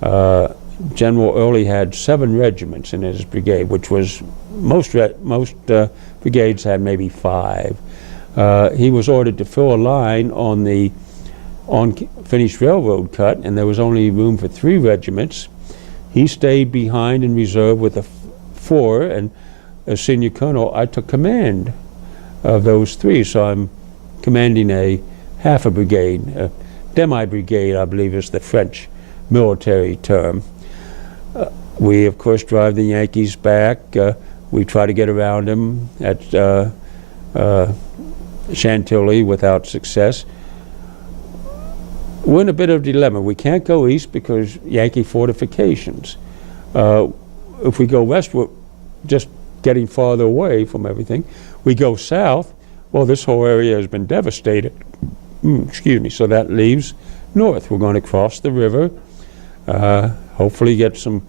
General Early had 7 regiments in his brigade, which was most brigades had maybe 5. He was ordered to fill a line on the unfinished railroad cut, and there was only room for 3 regiments. He stayed behind in reserve with the 4, and as senior colonel, I took command of those 3. So I'm commanding a half a brigade, a demi-brigade, I believe is the French military term. We, of course, drive the Yankees back. We try to get around them at Chantilly without success. We're in a bit of a dilemma. We can't go east because Yankee fortifications. If we go west, we're just getting farther away from everything. We go south, well, this whole area has been devastated. So that leaves north. We're going to cross the river, hopefully get some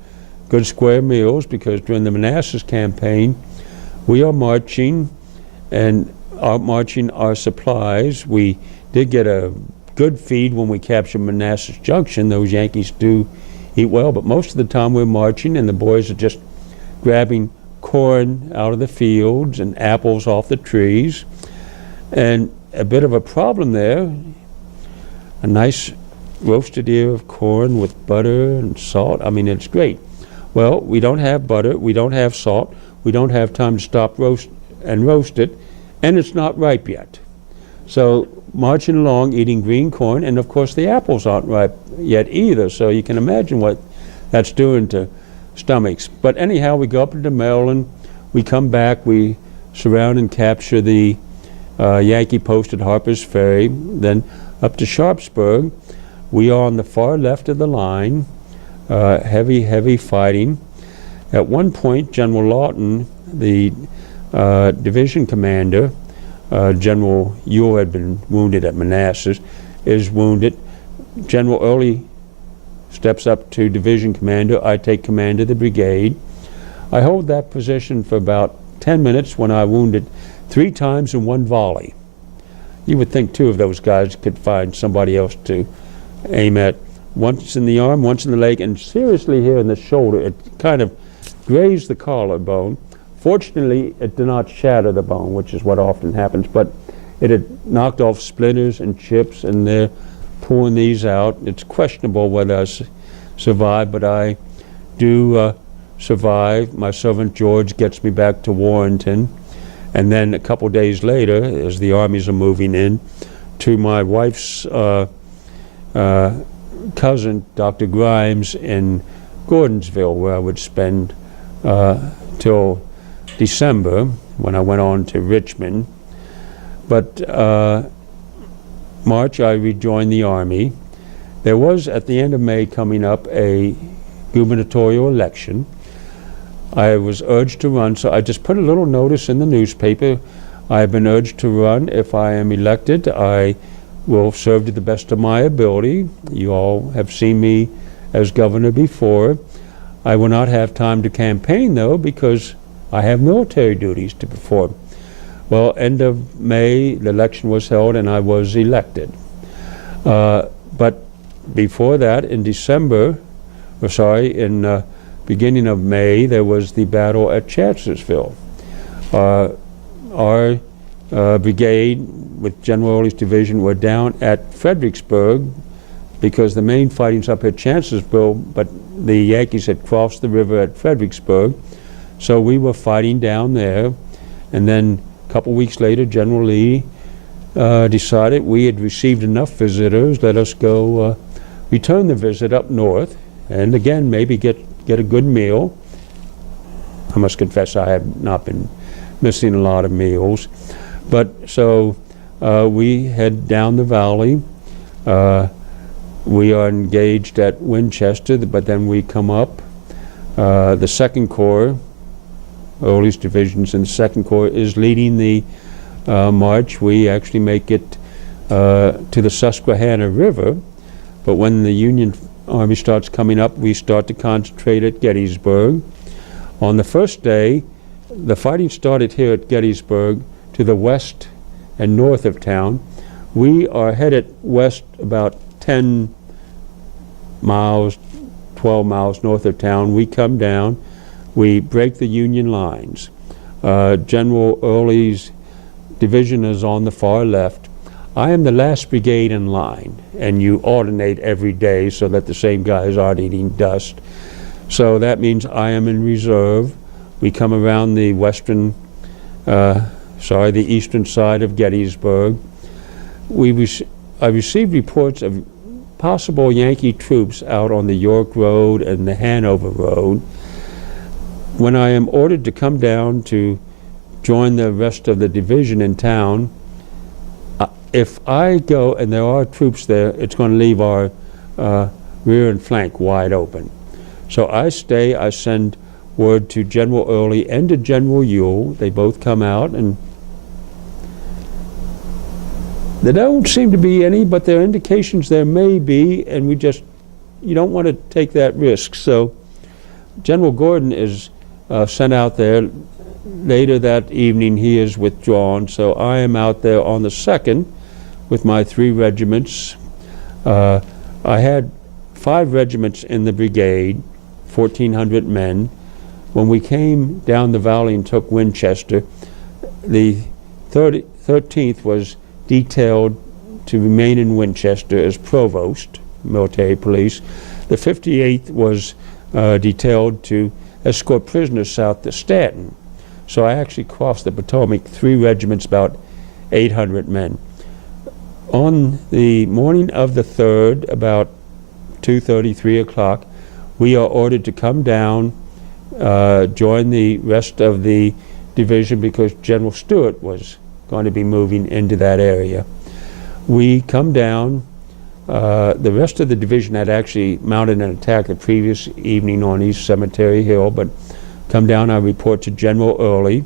good square meals, because during the Manassas Campaign, we are marching and outmarching our supplies. We did get a good feed when we captured Manassas Junction. Those Yankees do eat well, but most of the time we're marching and the boys are just grabbing corn out of the fields and apples off the trees. And a bit of a problem there. A nice roasted ear of corn with butter and salt. I mean, it's great. Well, we don't have butter, we don't have salt, we don't have time to stop roast it, and it's not ripe yet. So marching along, eating green corn, and of course the apples aren't ripe yet either, so you can imagine what that's doing to stomachs. But anyhow, we go up into Maryland, we come back, we surround and capture the Yankee post at Harper's Ferry, then up to Sharpsburg. We are on the far left of the line, heavy fighting. At one point, General Lawton, the division commander, General Ewell had been wounded at Manassas, is wounded. General Early steps up to division commander. I take command of the brigade. I hold that position for about 10 minutes when I wounded 3 times in one volley. You would think 2 of those guys could find somebody else to aim at. Once in the arm, once in the leg, and seriously here in the shoulder. It kind of grazed the collarbone. Fortunately, it did not shatter the bone, which is what often happens, but it had knocked off splinters and chips, and they're pulling these out. It's questionable whether I survived, but I do survive. My servant George gets me back to Warrenton, and then a couple days later, as the armies are moving in, to my wife's cousin, Dr. Grimes, in Gordonsville, where I would spend till December, when I went on to Richmond. But March, I rejoined the Army. There was, at the end of May coming up, a gubernatorial election. I was urged to run, so I just put a little notice in the newspaper. I have been urged to run. If I am elected, I will serve to the best of my ability. You all have seen me as governor before. I will not have time to campaign, though, because I have military duties to perform. Well, end of May, the election was held, and I was elected. But before that, in beginning of May, there was the battle at Chancellorsville. Our brigade with General Early's division were down at Fredericksburg because the main fighting's up at Chancellorsville, but the Yankees had crossed the river at Fredericksburg, so we were fighting down there. And then a couple weeks later, General Lee decided we had received enough visitors, let us go return the visit up north, and again, maybe get a good meal. I must confess I have not been missing a lot of meals. But so we head down the valley. We are engaged at Winchester, but then we come up. The Second Corps, Early's divisions in the Second Corps, is leading the march. We actually make it to the Susquehanna River, but when the Union Army starts coming up, we start to concentrate at Gettysburg. On the first day, the fighting started here at Gettysburg to the west and north of town. We are headed west about 10 miles, 12 miles north of town. We come down, we break the Union lines. General Early's division is on the far left. I am the last brigade in line, and you alternate every day so that the same guys aren't eating dust. So that means I am in reserve. We come around the the eastern side of Gettysburg. I received reports of possible Yankee troops out on the York Road and the Hanover Road. When I am ordered to come down to join the rest of the division in town, if I go and there are troops there, it's going to leave our rear and flank wide open. So I stay, I send word to General Early and to General Ewell. They both come out, and there don't seem to be any, but there are indications there may be, and you don't want to take that risk. So General Gordon is sent out there. Later that evening, he is withdrawn, so I am out there on the 2nd with my 3 regiments. I had 5 regiments in the brigade, 1,400 men. When we came down the valley and took Winchester, the 13th was detailed to remain in Winchester as provost, military police. The 58th was detailed to escort prisoners south to Staunton. So I actually crossed the Potomac, 3 regiments, about 800 men. On the morning of the 3rd, about 2:30, 3 o'clock, we are ordered to come down, join the rest of the division because General Stuart was going to be moving into that area. We come down. The rest of the division had actually mounted an attack the previous evening on East Cemetery Hill, but come down, I report to General Early.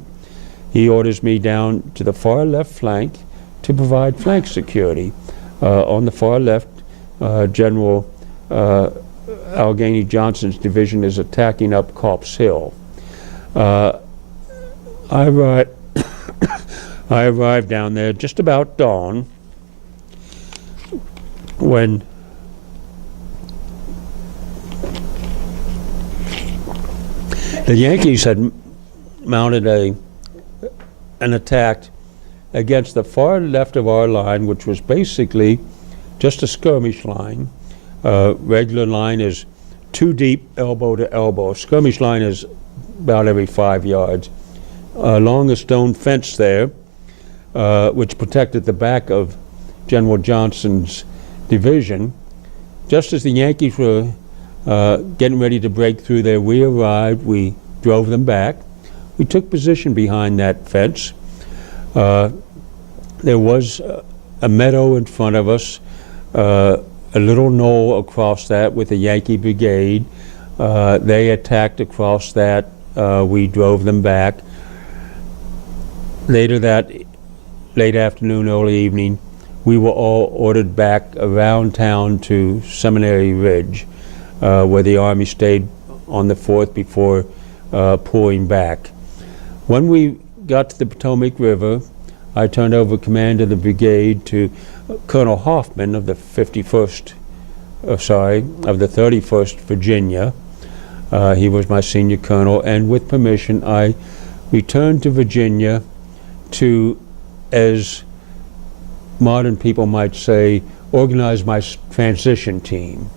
He orders me down to the far left flank to provide flank security. On the far left, General Allegheny Johnson's division is attacking up Copp's Hill. I arrived down there just about dawn, when the Yankees had mounted an attack against the far left of our line, which was basically just a skirmish line. Regular line is 2 deep, elbow to elbow. Skirmish line is about every 5 yards. Along a stone fence there, which protected the back of General Johnson's division. Just as the Yankees were getting ready to break through there, we arrived. We drove them back. We took position behind that fence. There was a meadow in front of us, a little knoll across that with a Yankee brigade. They attacked across that. We drove them back. Later that late afternoon, early evening, we were all ordered back around town to Seminary Ridge, where the Army stayed on the 4th before pulling back. When we got to the Potomac River, I turned over command of the brigade to Colonel Hoffman of the 31st Virginia. He was my senior colonel, and with permission, I returned to Virginia to, as modern people might say, organize my transition team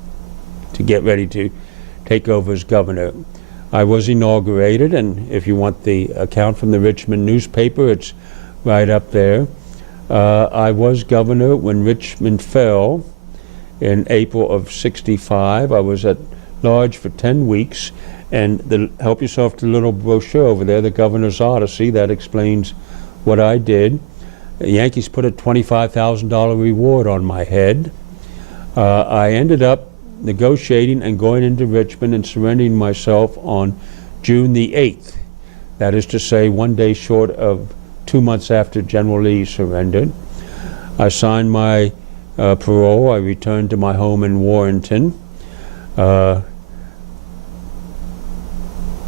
to get ready to take over as governor. I was inaugurated, and if you want the account from the Richmond newspaper, it's right up there. I was governor when Richmond fell in April of '65. I was at large for 10 weeks, and help yourself to the little brochure over there, the Governor's Odyssey, that explains what I did. The Yankees put a $25,000 reward on my head. I ended up negotiating and going into Richmond and surrendering myself on June the 8th. That is to say, 1 day short of 2 months after General Lee surrendered. I signed my parole. I returned to my home in Warrenton.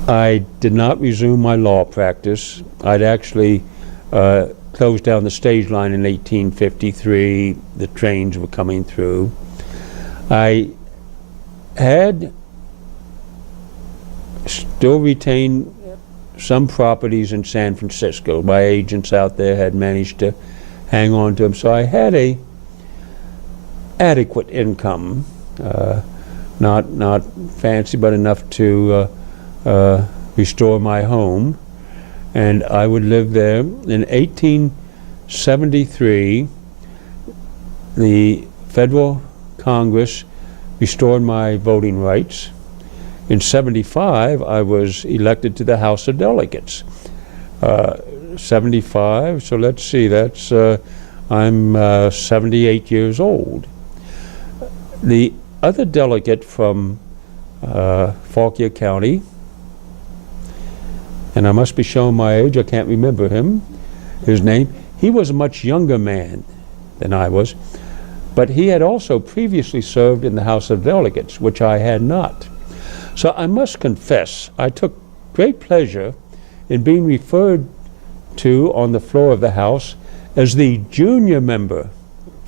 I did not resume my law practice. I'd actually closed down the stage line in 1853. The trains were coming through. I had still retained some properties in San Francisco. My agents out there had managed to hang on to them, so I had a adequate income, not fancy, but enough to restore my home, and I would live there. In 1873, the federal Congress restored my voting rights. In '75, I was elected to the House of Delegates. 75, so let's see, that's, I'm 78 years old. The other delegate from Fauquier County, and I must be showing my age, I can't remember his name. He was a much younger man than I was, but he had also previously served in the House of Delegates, which I had not. So I must confess, I took great pleasure in being referred to on the floor of the House as the junior member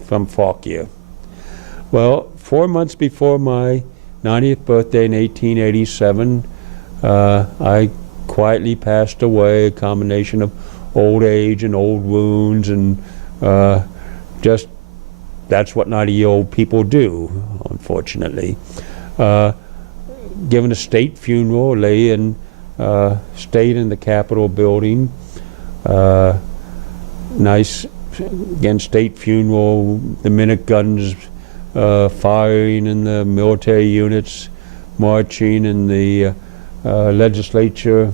from Fauquier. Well, 4 months before my 90th birthday in 1887, I quietly passed away, a combination of old age and old wounds and just, that's what 90-year-old people do, unfortunately. Given a state funeral, stayed in the Capitol building. Nice, again, state funeral, the minute guns firing and the military units marching and the legislature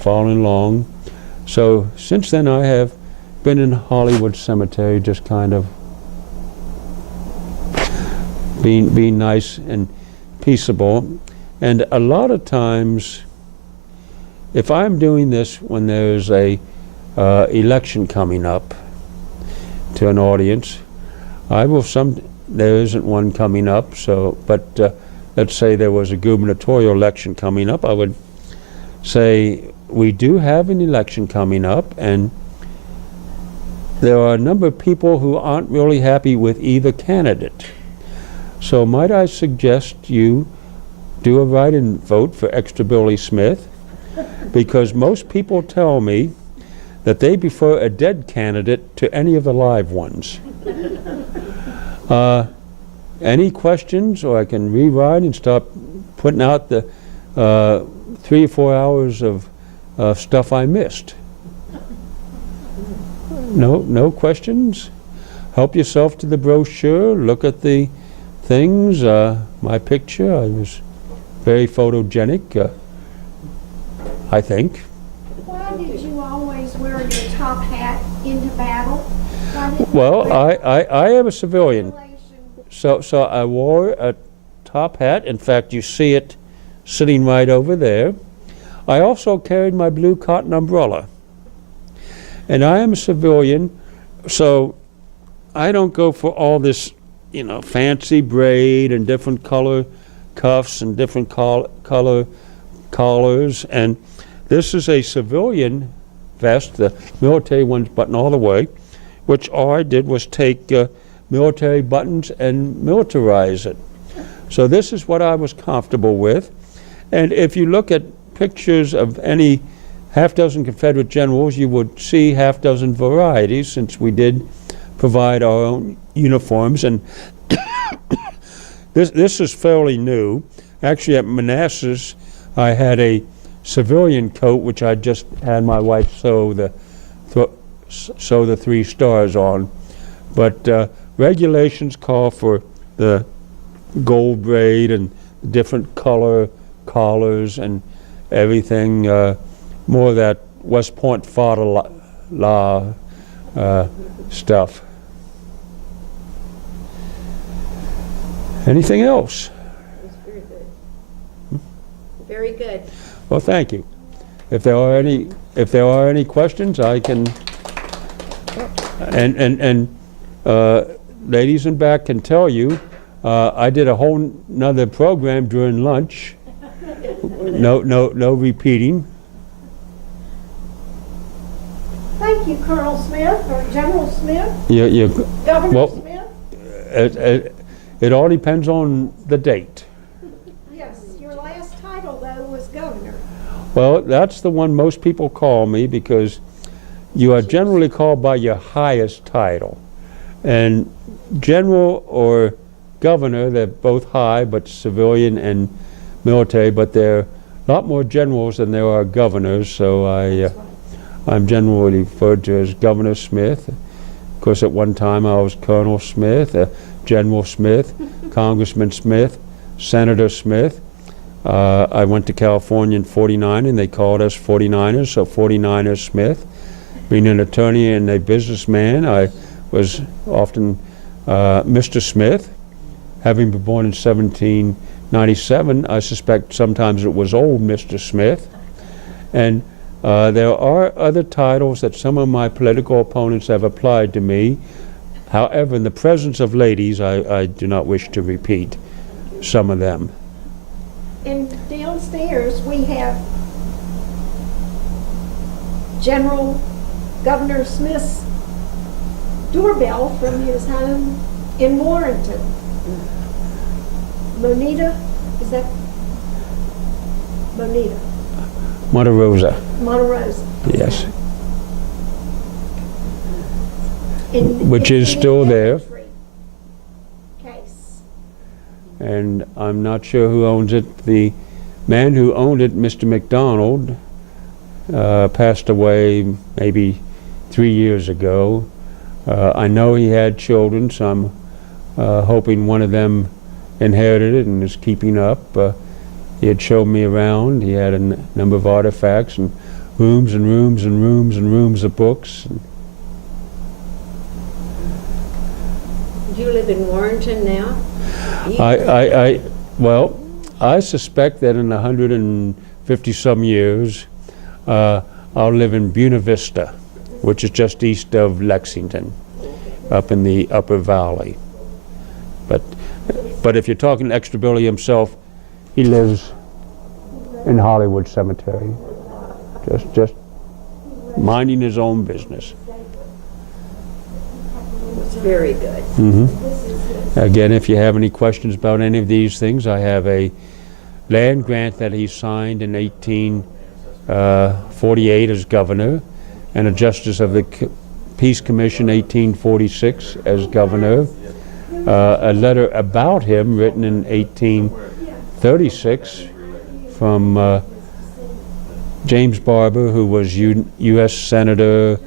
following along. So since then I have been in Hollywood Cemetery, just kind of being nice and peaceable. And a lot of times, if I'm doing this when there's a election coming up to an audience, there isn't one coming up, but let's say there was a gubernatorial election coming up, I would say we do have an election coming up, and there are a number of people who aren't really happy with either candidate. So might I suggest you do a write-in vote for Extra Billy Smith, because most people tell me that they prefer a dead candidate to any of the live ones. Any questions, or I can rewrite and start putting out the 3 or 4 hours of stuff I missed. No questions? Help yourself to the brochure, look at the things, my picture, I was very photogenic, I think. Why did you always wear your top hat into battle? Well, I am a civilian, so I wore a top hat. In fact, you see it sitting right over there. I also carried my blue cotton umbrella. And I am a civilian, so I don't go for all this, fancy braid and different color cuffs and different color collars. And this is a civilian vest. The military one's buttoned all the way, which all I did was take military buttons and militarize it. So this is what I was comfortable with. And if you look at pictures of any half-dozen Confederate generals, you would see half-dozen varieties, since we did provide our own uniforms. And this is fairly new. Actually, at Manassas, I had a civilian coat, which I just had my wife sew the 3 stars on. But regulations call for the gold braid and different color collars and everything, more of that West Point fada la stuff. Anything else? That's very good. Very good. Well, thank you. If there are any questions, I can. And ladies in back can tell you, I did a whole nother program during lunch. No repeating. Thank you, Colonel Smith, or General Smith, Governor well, Smith. It all depends on the date. Yes, your last title, though, was governor. Well, that's the one most people call me, because you are generally called by your highest title. And general or governor, they're both high, but civilian and military, but there are a lot more generals than there are governors, so I'm generally referred to as Governor Smith. Of course, at one time I was Colonel Smith, General Smith, Congressman Smith, Senator Smith. I went to California in '49, and they called us 49ers, so 49er Smith. Being an attorney and a businessman, I was often Mr. Smith. Having been born in 1797, I suspect sometimes it was old Mr. Smith. And there are other titles that some of my political opponents have applied to me. However, in the presence of ladies, I do not wish to repeat some of them. And downstairs, we have General Governor Smith's doorbell from his home in Warrenton. Moneta, is that Moneta? Monte Rosa. Monte Rosa. Yes. which is still there. infantry case. And I'm not sure who owns it. The man who owned it, Mr. McDonald, passed away maybe 3 years ago. I know he had children, so I'm hoping one of them inherited it and is keeping up. He had shown me around. He had a number of artifacts and rooms and rooms and rooms and rooms of books. Do you live in Warrenton now? Well, I suspect that in 150 some years, I'll live in Buena Vista, which is just east of Lexington, up in the Upper Valley. But if you're talking Extra Billy himself, he lives in Hollywood Cemetery, just minding his own business. It's very good. Again, if you have any questions about any of these things, I have a land grant that he signed in 1848 as governor, and a justice of the Peace Commission 1846 as governor. A letter about him written in 1836 from James Barber, who was U.S. Senator,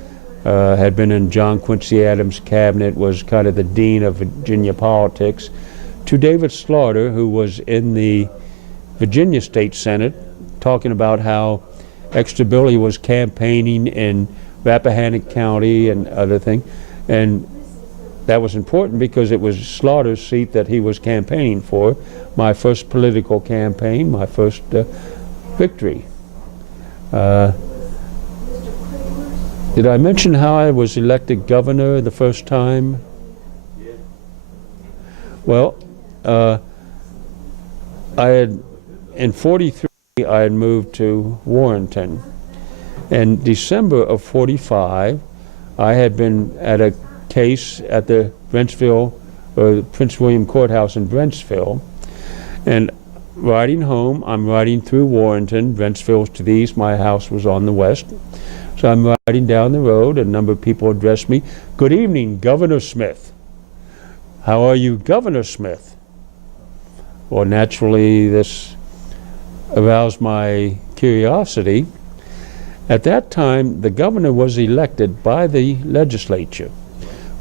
had been in John Quincy Adams' cabinet, was kind of the dean of Virginia politics, to David Slaughter, who was in the Virginia State Senate, talking about how Extra Billy was campaigning in Rappahannock County and other things. And that was important because it was Slaughter's seat that he was campaigning for. My first political campaign, my first victory. Did I mention how I was elected governor the first time? Well, in 43, I had moved to Warrenton. In December of 45, I had been at a case at the Brentsville, or Prince William Courthouse in Brentsville, and riding home, I'm riding through Warrenton. Brentsville's to the east, my house was on the west. So I'm riding down the road, a number of people addressed me, "Good evening, Governor Smith." "How are you, Governor Smith?" Well, naturally, this aroused my curiosity. At that time, the governor was elected by the legislature.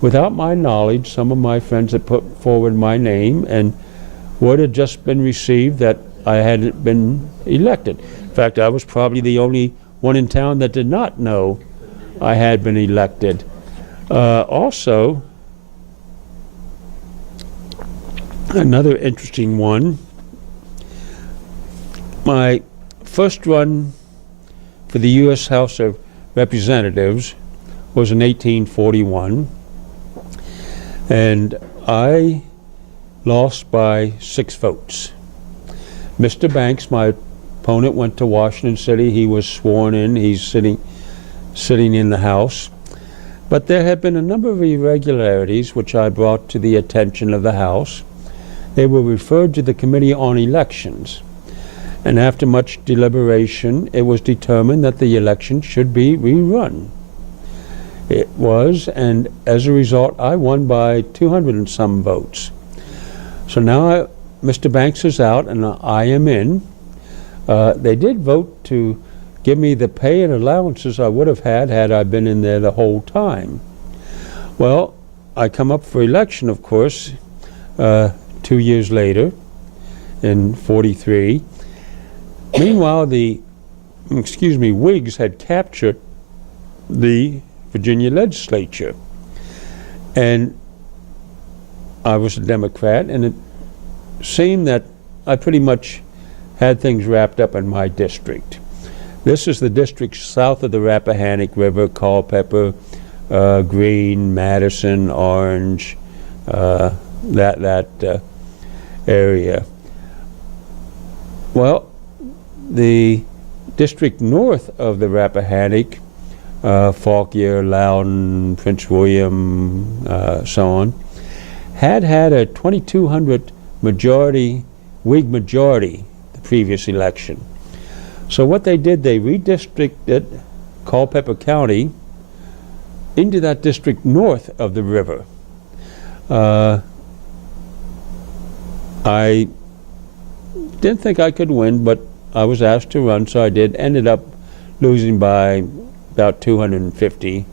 Without my knowledge, some of my friends had put forward my name, and word had just been received that I had been elected. In fact, I was probably the only one in town that did not know I had been elected. Also, another interesting one, my first run for the U.S. House of Representatives was in 1841, and I lost by 6 votes. Mr. Banks, my opponent, went to Washington City. He was sworn in. He's sitting in the House. But there had been a number of irregularities which I brought to the attention of the House. They were referred to the Committee on Elections. And after much deliberation, it was determined that the election should be rerun. It was, and as a result, I won by 200 and some votes. So now Mr. Banks is out and I am in. They did vote to give me the pay and allowances I would have had I been in there the whole time. Well, I come up for election, of course, 2 years later, in 43. Meanwhile, the Whigs had captured the Virginia legislature. And I was a Democrat, and it seemed that I pretty much had things wrapped up in my district. This is the district south of the Rappahannock River: Culpeper, Greene, Madison, Orange, that area. Well, the district north of the Rappahannock, Fauquier, Loudon, Prince William, so on, had a 2,200 Whig majority the previous election. So what they did, they redistricted Culpeper County into that district north of the river. I didn't think I could win, but I was asked to run, so I did. Ended up losing by about 250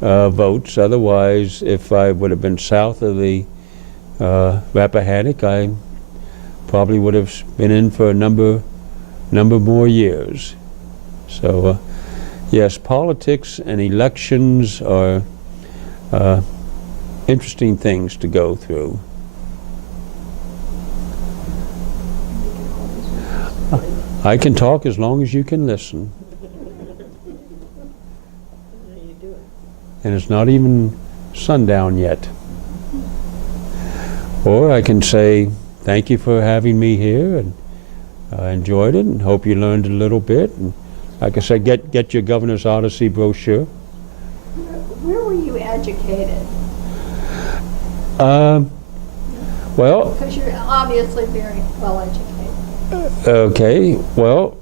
votes. Otherwise, if I would have been south of the Rappahannock, I probably would have been in for a number more years. So, yes, politics and elections are interesting things to go through. I can talk as long as you can listen. And it's not even sundown yet. Or I can say, thank you for having me here, and I enjoyed it, and hope you learned a little bit. And like I said, get your Governor's Odyssey brochure. Where were you educated? Well, Because you're obviously very well educated. okay, well,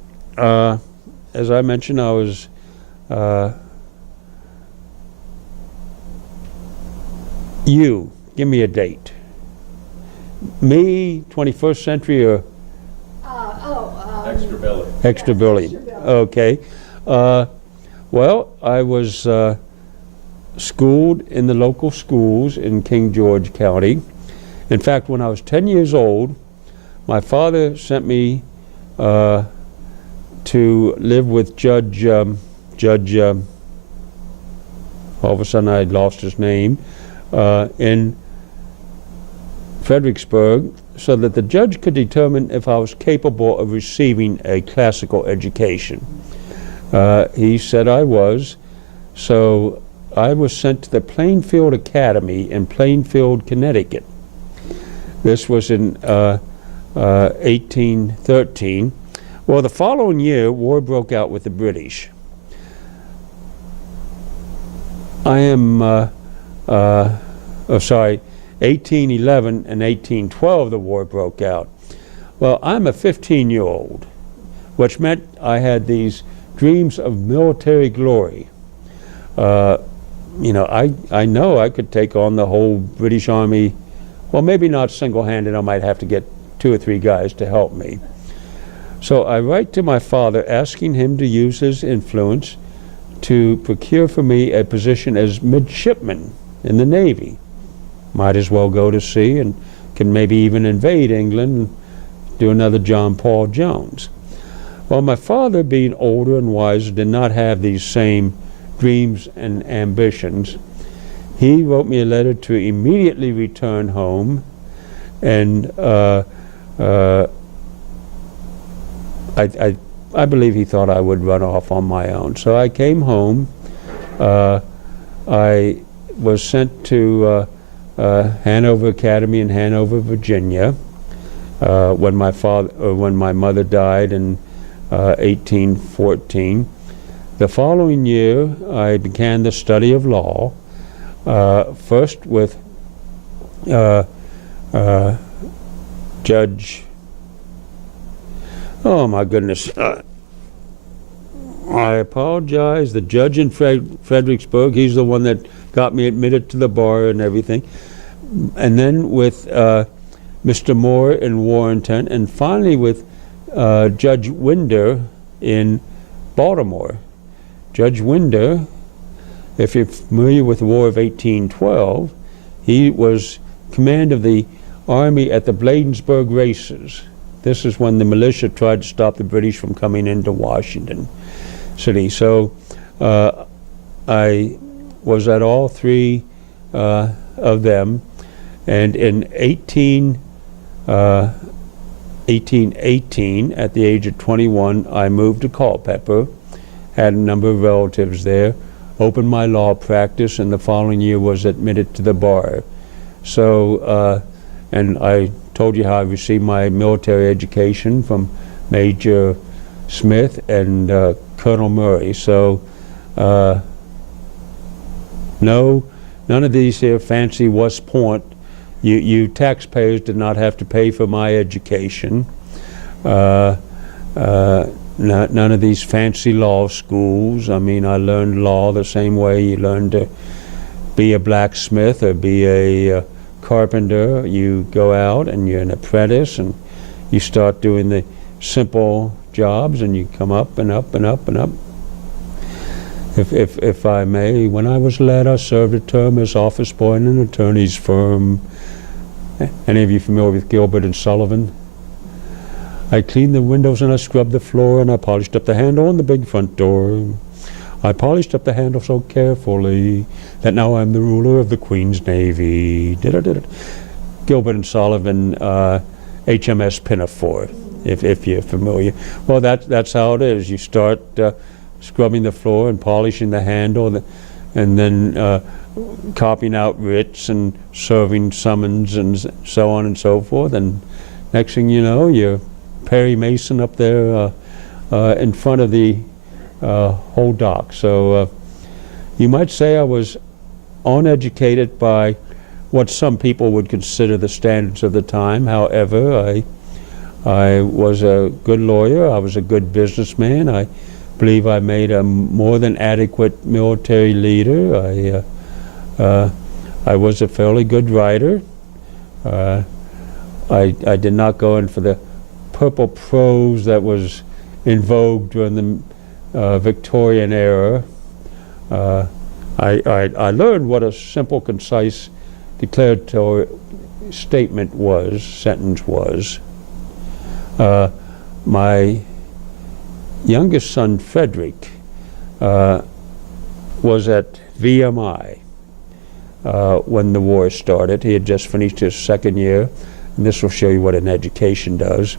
as I mentioned, I was give me a date. Me, 21st century, or Extra belly. extra Yes, brilliant? extra brilliant. Okay. Well, I was schooled in the local schools in King George County. In fact, when I was 10 years old, my father sent me to live with Judge, all of a sudden I lost his name, in Fredericksburg, so that the judge could determine if I was capable of receiving a classical education. He said I was, so I was sent to the Plainfield Academy in Plainfield, Connecticut. This was in 1813. Well, the following year, war broke out with the British. I am, 1811 and 1812 the war broke out. Well, I'm a 15-year-old, which meant I had these dreams of military glory. You know, I know I could take on the whole British Army. Well, maybe not single-handed. I might have to get 2 or 3 guys to help me. So I write to my father asking him to use his influence to procure for me a position as midshipman in the Navy. Might as well go to sea and can maybe even invade England and do another John Paul Jones. Well, my father, being older and wiser, did not have these same dreams and ambitions. He wrote me a letter to immediately return home, and I believe he thought I would run off on my own. So I came home. I was sent to Hanover Academy in Hanover, Virginia, when my mother died in 1814. The following year, I began the study of law, first with Judge, oh my goodness, I apologize, the judge in Fredericksburg. He's the one that got me admitted to the bar and everything. And then with Mr. Moore in Warrenton, and finally with Judge Winder in Baltimore. Judge Winder, if you're familiar with the War of 1812, he was command of the army at the Bladensburg races. This is when the militia tried to stop the British from coming into Washington City. So I was at all 3 of them, and in 1818, at the age of 21, I moved to Culpeper, had a number of relatives there, opened my law practice, and the following year was admitted to the bar. So, and I told you how I received my military education from Major Smith and Colonel Murray. So, no, none of these here fancy West Point. You taxpayers did not have to pay for my education. none of these fancy law schools. I mean, I learned law the same way you learn to be a blacksmith or be a carpenter. You go out and you're an apprentice and you start doing the simple jobs and you come up and up and up and up. If I may, when I was a lad, I served a term as office boy in an attorney's firm. Any of you familiar with Gilbert and Sullivan? I cleaned the windows and I scrubbed the floor and I polished up the handle on the big front door. I polished up the handle so carefully that now I'm the ruler of the Queen's Navy. Gilbert and Sullivan, HMS Pinafore, if you're familiar. Well, that's how it is. You start scrubbing the floor and polishing the handle, and then copying out writs and serving summons and so on and so forth. And next thing you know, you're Perry Mason up there in front of the whole dock. So you might say I was uneducated by what some people would consider the standards of the time. However, I was a good lawyer. I was a good businessman. I believe I made a more than adequate military leader. I was a fairly good writer. I did not go in for the purple prose that was in vogue during the Victorian era. I learned what a simple, concise, declaratory sentence was. My youngest son, Frederick, was at VMI when the war started. He had just finished his second year, and this will show you what an education does.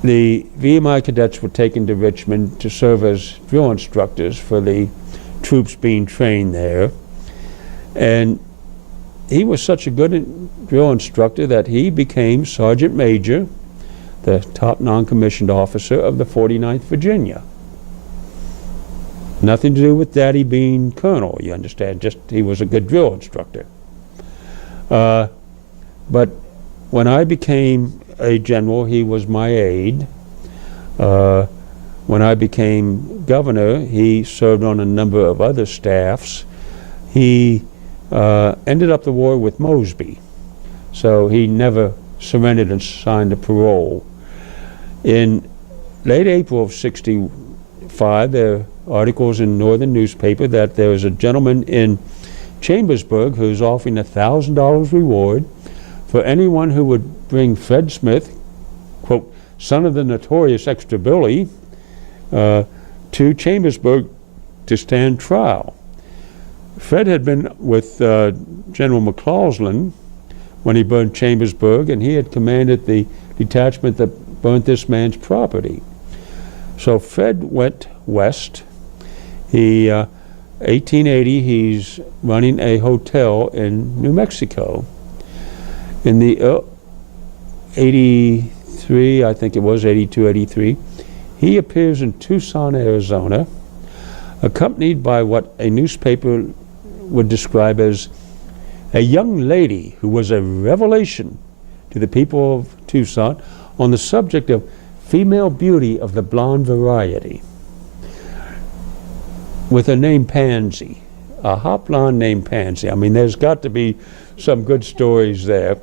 The VMI cadets were taken to Richmond to serve as drill instructors for the troops being trained there. And he was such a good drill instructor that he became Sergeant Major, the top non-commissioned officer of the 49th Virginia. Nothing to do with Daddy being colonel, you understand, just he was a good drill instructor. But when I became a general, he was my aide. When I became governor, he served on a number of other staffs. He ended up the war with Mosby, so he never surrendered and signed a parole. In late April of '65, there are articles in Northern newspaper that there was a gentleman in Chambersburg who's offering $1,000 reward for anyone who would bring Fred Smith, quote, son of the notorious Extra Billy, to Chambersburg to stand trial. Fred had been with General McCausland when he burned Chambersburg, and he had commanded the detachment that burnt this man's property. So Fred went west. 1880, he's running a hotel in New Mexico. In the 83, I think it was 82, 83, he appears in Tucson, Arizona, accompanied by what a newspaper would describe as a young lady who was a revelation to the people of Tucson on the subject of female beauty of the blonde variety, with a name Pansy, a hot blonde named Pansy. I mean, there's got to be some good stories there.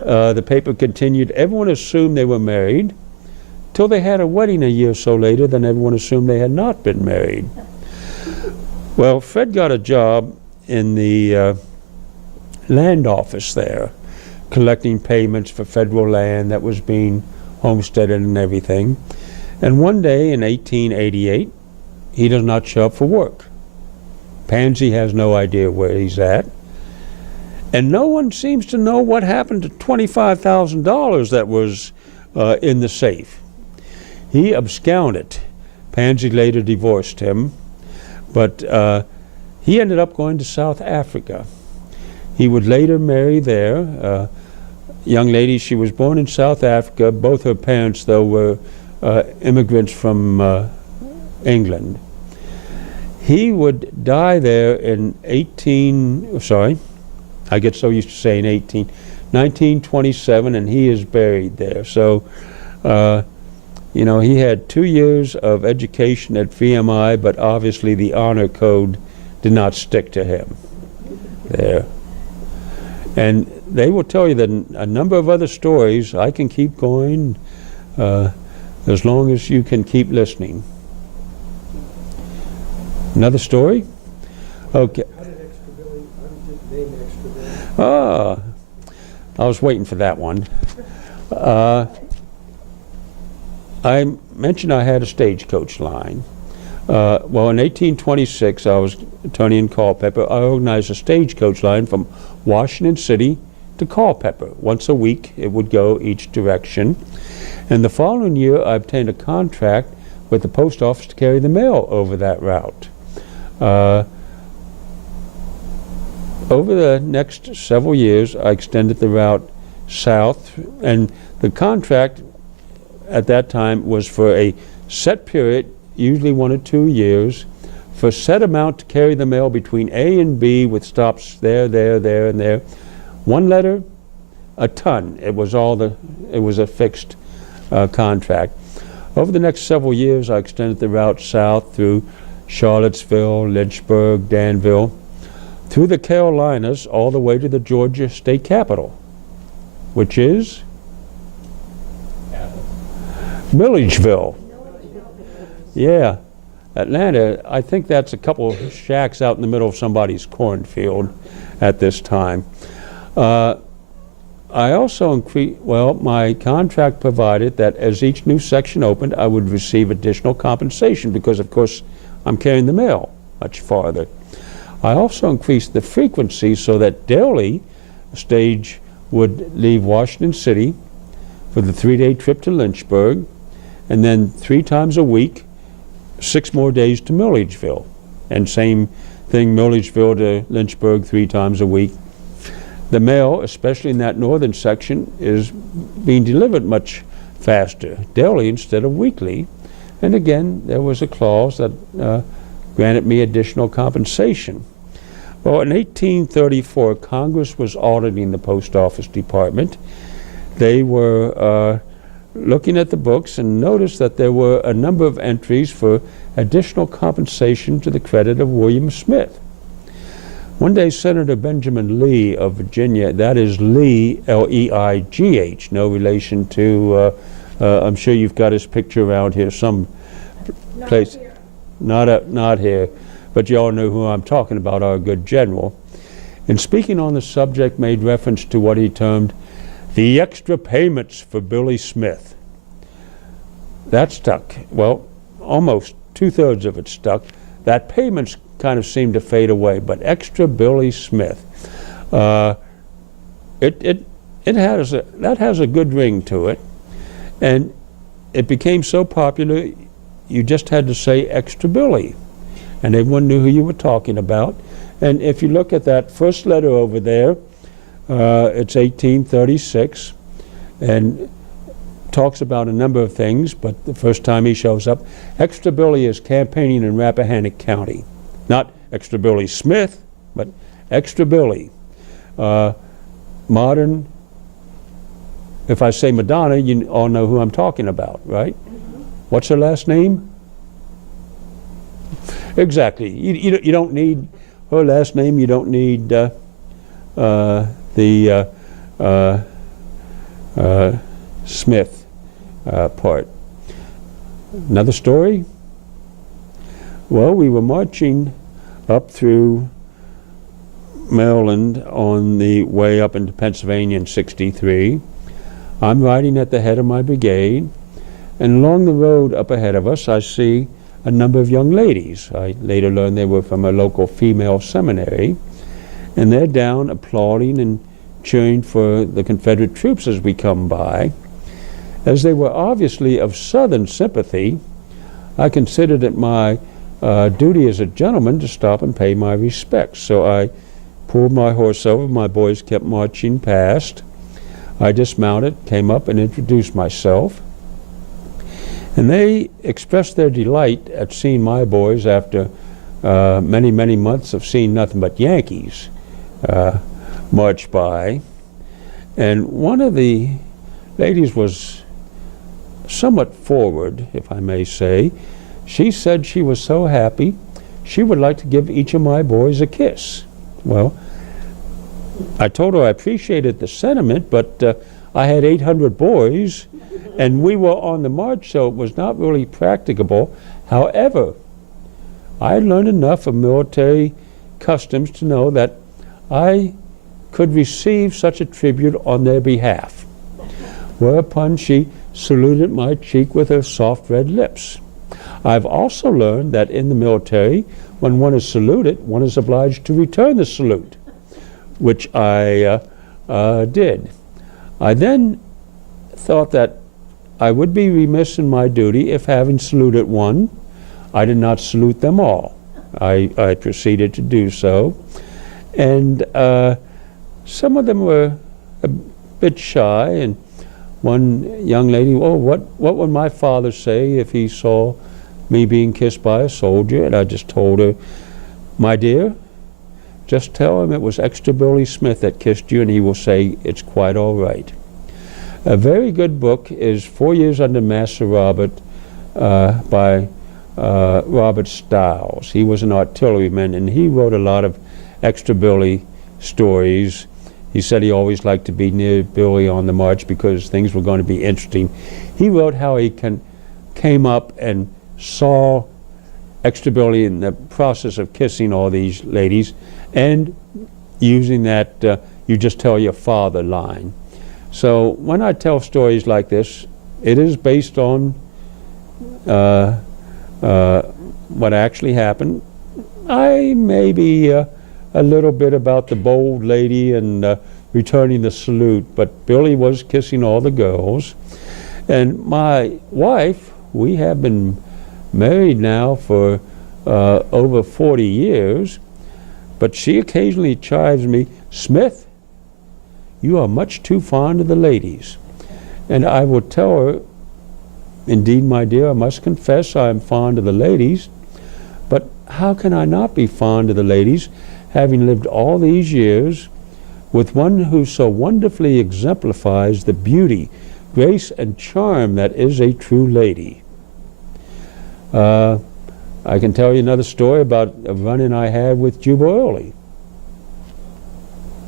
The paper continued, everyone assumed they were married, till they had a wedding a year or so later, then everyone assumed they had not been married. Well, Fred got a job in the land office there, collecting payments for federal land that was being homesteaded and everything. And one day in 1888, he does not show up for work. Pansy has no idea where he's at. And no one seems to know what happened to $25,000 that was in the safe. He absconded. Pansy later divorced him, but he ended up going to South Africa. He would later marry there. Young lady, she was born in South Africa. Both her parents, though, were immigrants from England. He would die there in 1927, and he is buried there. So You know, he had 2 years of education at VMI, but obviously the honor code did not stick to him there. And they will tell you that a number of other stories. I can keep going as long as you can keep listening. Another story? Okay. How did the name Extra Billy? Ah, I was waiting for that one. I mentioned I had a stagecoach line. Well, in 1826, I was attorney in Culpeper. I organized a stagecoach line from Washington City to Culpeper. Once a week, it would go each direction. And the following year, I obtained a contract with the post office to carry the mail over that route. Over the next several years, I extended the route south, and the contract at that time was for a set period, usually 1 or 2 years, for a set amount to carry the mail between A and B with stops there, and there. 1 letter, a ton. It was a fixed contract. Over the next several years, I extended the route south through Charlottesville, Lynchburg, Danville, through the Carolinas, all the way to the Georgia state capital, which is Milledgeville. Yeah. Atlanta, I think that's a couple of shacks out in the middle of somebody's cornfield at this time. I also increased, well, my contract provided that as each new section opened, I would receive additional compensation because, of course, I'm carrying the mail much farther. I also increased the frequency so that daily a stage would leave Washington City for the 3-day trip to Lynchburg, and then 3 times a week, 6 more days to Milledgeville. And same thing, Milledgeville to Lynchburg 3 times a week. The mail, especially in that northern section, is being delivered much faster, daily instead of weekly. And again, there was a clause that granted me additional compensation. Well, in 1834, Congress was auditing the Post Office Department. They were looking at the books and noticed that there were a number of entries for additional compensation to the credit of William Smith. One day, Senator Benjamin Lee of Virginia, that is Lee, L-E-I-G-H, no relation to, I'm sure you've got his picture around here some place. Not here, but you all know who I'm talking about, our good general. In speaking on the subject, made reference to what he termed the extra payments for Billy Smith. That stuck. Well, almost 2/3 of it stuck. That payments kind of seemed to fade away, but extra Billy Smith, that has a good ring to it, and it became so popular you just had to say extra Billy, and everyone knew who you were talking about. And if you look at that first letter over there, it's 1836, and talks about a number of things, but the first time he shows up, Extra Billy is campaigning in Rappahannock County. Not Extra Billy Smith, but Extra Billy. Modern, if I say Madonna, you all know who I'm talking about, right? Mm-hmm. What's her last name? Exactly. You don't need her last name. You don't need the Smith part. Another story? Well, we were marching up through Maryland on the way up into Pennsylvania in '63. I'm riding at the head of my brigade, and along the road up ahead of us I see a number of young ladies. I later learned they were from a local female seminary, and they're down applauding and cheering for the Confederate troops as we come by. As they were obviously of Southern sympathy, I considered it my duty as a gentleman to stop and pay my respects. So I pulled my horse over. My boys kept marching past. I dismounted, came up, and introduced myself. And they expressed their delight at seeing my boys after many, many months of seeing nothing but Yankees march by. And one of the ladies was somewhat forward, if I may say. She said she was so happy she would like to give each of my boys a kiss. Well, I told her I appreciated the sentiment, but I had 800 boys, and we were on the march, so it was not really practicable. However, I learned enough of military customs to know that I could receive such a tribute on their behalf. Whereupon she saluted my cheek with her soft red lips. I've also learned that in the military, when one is saluted, one is obliged to return the salute, which I did. I then thought that I would be remiss in my duty if, having saluted one, I did not salute them all. I proceeded to do so, and some of them were a bit shy, and one young lady, oh, what would my father say if he saw me being kissed by a soldier? And I just told her, my dear, just tell him it was Extra Billy Smith that kissed you, and he will say it's quite all right. A very good book is 4 Years Under Master Robert by Robert Stiles. He was an artilleryman, and he wrote a lot of Extra Billy stories. He said he always liked to be near Billy on the march because things were going to be interesting. He wrote how he came up and saw Extra Billy in the process of kissing all these ladies, and using that you just tell your father line. So when I tell stories like this, it is based on what actually happened. I may be a little bit about the bold lady and returning the salute, but Billy was kissing all the girls. And my wife, we have been married now for over 40 years, but she occasionally chides me, Smith, you are much too fond of the ladies. And I will tell her, indeed, my dear, I must confess I am fond of the ladies, but how can I not be fond of the ladies, having lived all these years with one who so wonderfully exemplifies the beauty, grace, and charm that is a true lady. I can tell you another story about a run-in I had with Juba Early.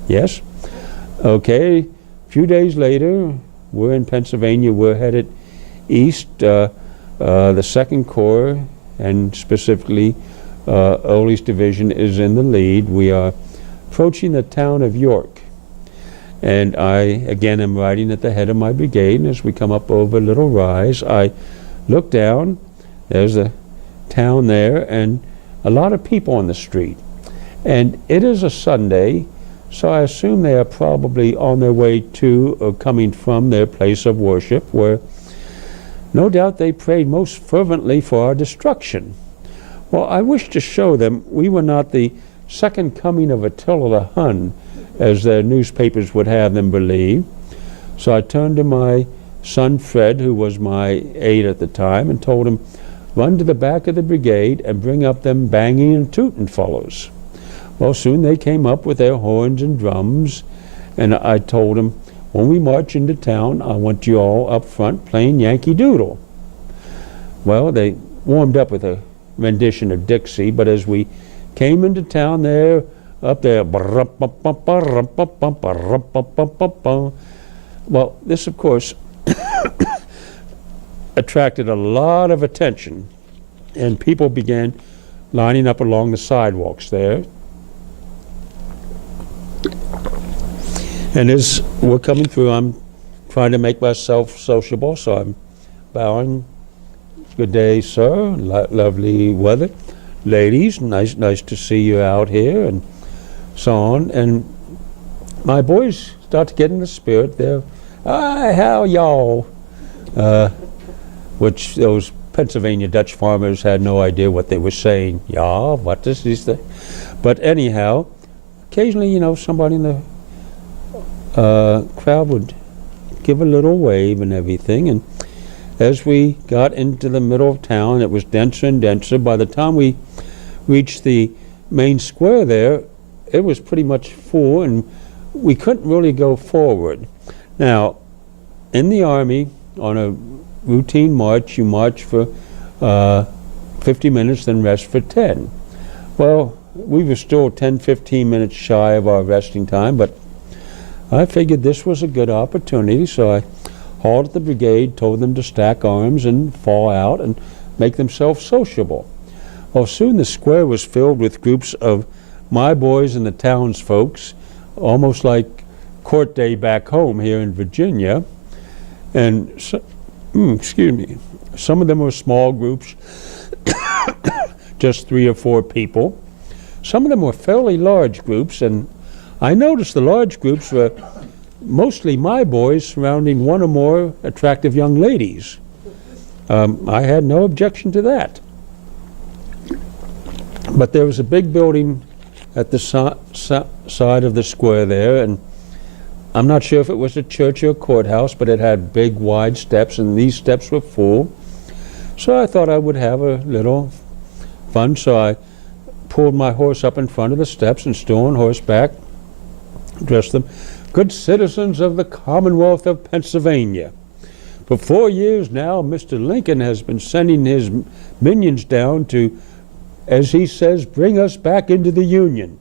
Yes? Okay, a few days later, we're in Pennsylvania, we're headed east, the 2nd Corps, and specifically Early's division is in the lead. We are approaching the town of York, and I again am riding at the head of my brigade, and as we come up over a little rise, I look down, there's a town there and a lot of people on the street, and it is a Sunday, so I assume they are probably on their way to or coming from their place of worship, where no doubt they prayed most fervently for our destruction. Well, I wish to show them we were not the second coming of Attila the Hun, as their newspapers would have them believe. So I turned to my son Fred, who was my aide at the time, and told him, run to the back of the brigade and bring up them banging and tooting fellows. Well, soon they came up with their horns and drums, and I told them, when we march into town, I want you all up front playing Yankee Doodle. Well, they warmed up with a rendition of Dixie, but as we came into town there, up there, well, this of course attracted a lot of attention, and people began lining up along the sidewalks there. And as we're coming through, I'm trying to make myself sociable, so I'm bowing. Good day, sir. Lovely weather. Ladies, nice to see you out here, and so on. And my boys start to get in the spirit. They're, hi, how y'all? Which those Pennsylvania Dutch farmers had no idea what they were saying. Ja, what is this thing? But anyhow, occasionally, you know, somebody in the crowd would give a little wave and everything, and as we got into the middle of town, it was denser and denser. By the time we reached the main square there, it was pretty much full, and we couldn't really go forward. Now, in the Army, on a routine march. You march for 50 minutes, then rest for 10. Well, we were still 10, 15 minutes shy of our resting time, but I figured this was a good opportunity, so I halted the brigade, told them to stack arms and fall out and make themselves sociable. Well, soon the square was filled with groups of my boys and the townsfolks, almost like court day back home here in Virginia. And, excuse me, some of them were small groups, just 3 or 4 people. Some of them were fairly large groups, and I noticed the large groups were mostly my boys surrounding one or more attractive young ladies. I had no objection to that. But there was a big building at the side of the square there, and I'm not sure if it was a church or a courthouse, but it had big wide steps, and these steps were full. So I thought I would have a little fun, so I pulled my horse up in front of the steps and still on horseback, addressed them, "Good citizens of the Commonwealth of Pennsylvania. For 4 years now, Mr. Lincoln has been sending his minions down to, as he says, bring us back into the Union.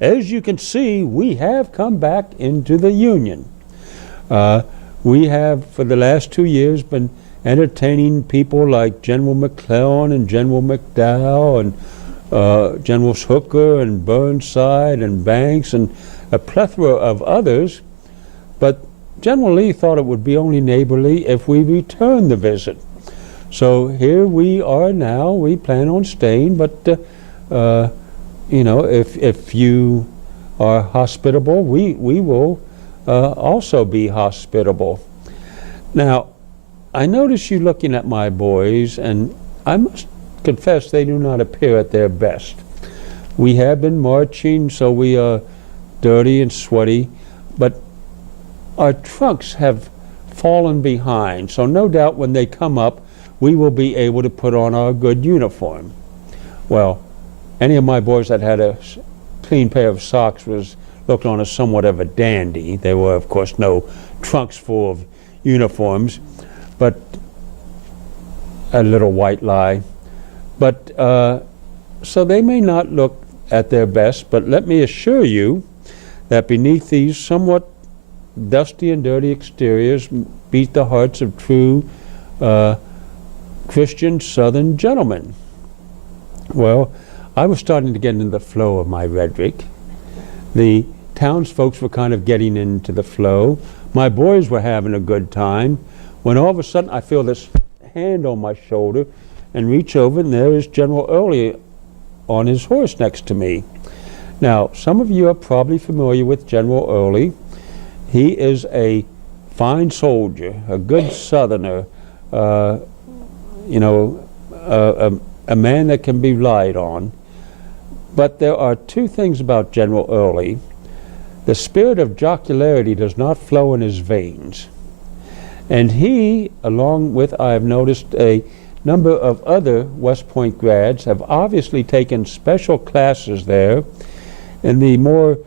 As you can see, we have come back into the Union. We have, for the last 2 years, been entertaining people like General McClellan and General McDowell and Generals Hooker and Burnside and Banks and a plethora of others, but General Lee thought it would be only neighborly if we returned the visit. So here we are now. We plan on staying, but you know, if you are hospitable, we will also be hospitable." Now, I notice you looking at my boys, and I must confess they do not appear at their best. We have been marching, so we are dirty and sweaty, but our trunks have fallen behind, so no doubt when they come up, we will be able to put on our good uniform. Well, any of my boys that had a clean pair of socks was looked on as somewhat of a dandy. There were, of course, no trunks full of uniforms, but a little white lie. But so they may not look at their best, but let me assure you that beneath these somewhat dusty and dirty exteriors beat the hearts of true Christian Southern gentlemen. Well, I was starting to get into the flow of my rhetoric. The townsfolk were kind of getting into the flow. My boys were having a good time, when all of a sudden I feel this hand on my shoulder and reach over, and there is General Early on his horse next to me. Now, some of you are probably familiar with General Early. He is a fine soldier, a good Southerner, you know, a man that can be relied on. But there are 2 things about General Early. The spirit of jocularity does not flow in his veins. And he, along with, I have noticed, a number of other West Point grads, have obviously taken special classes there in the more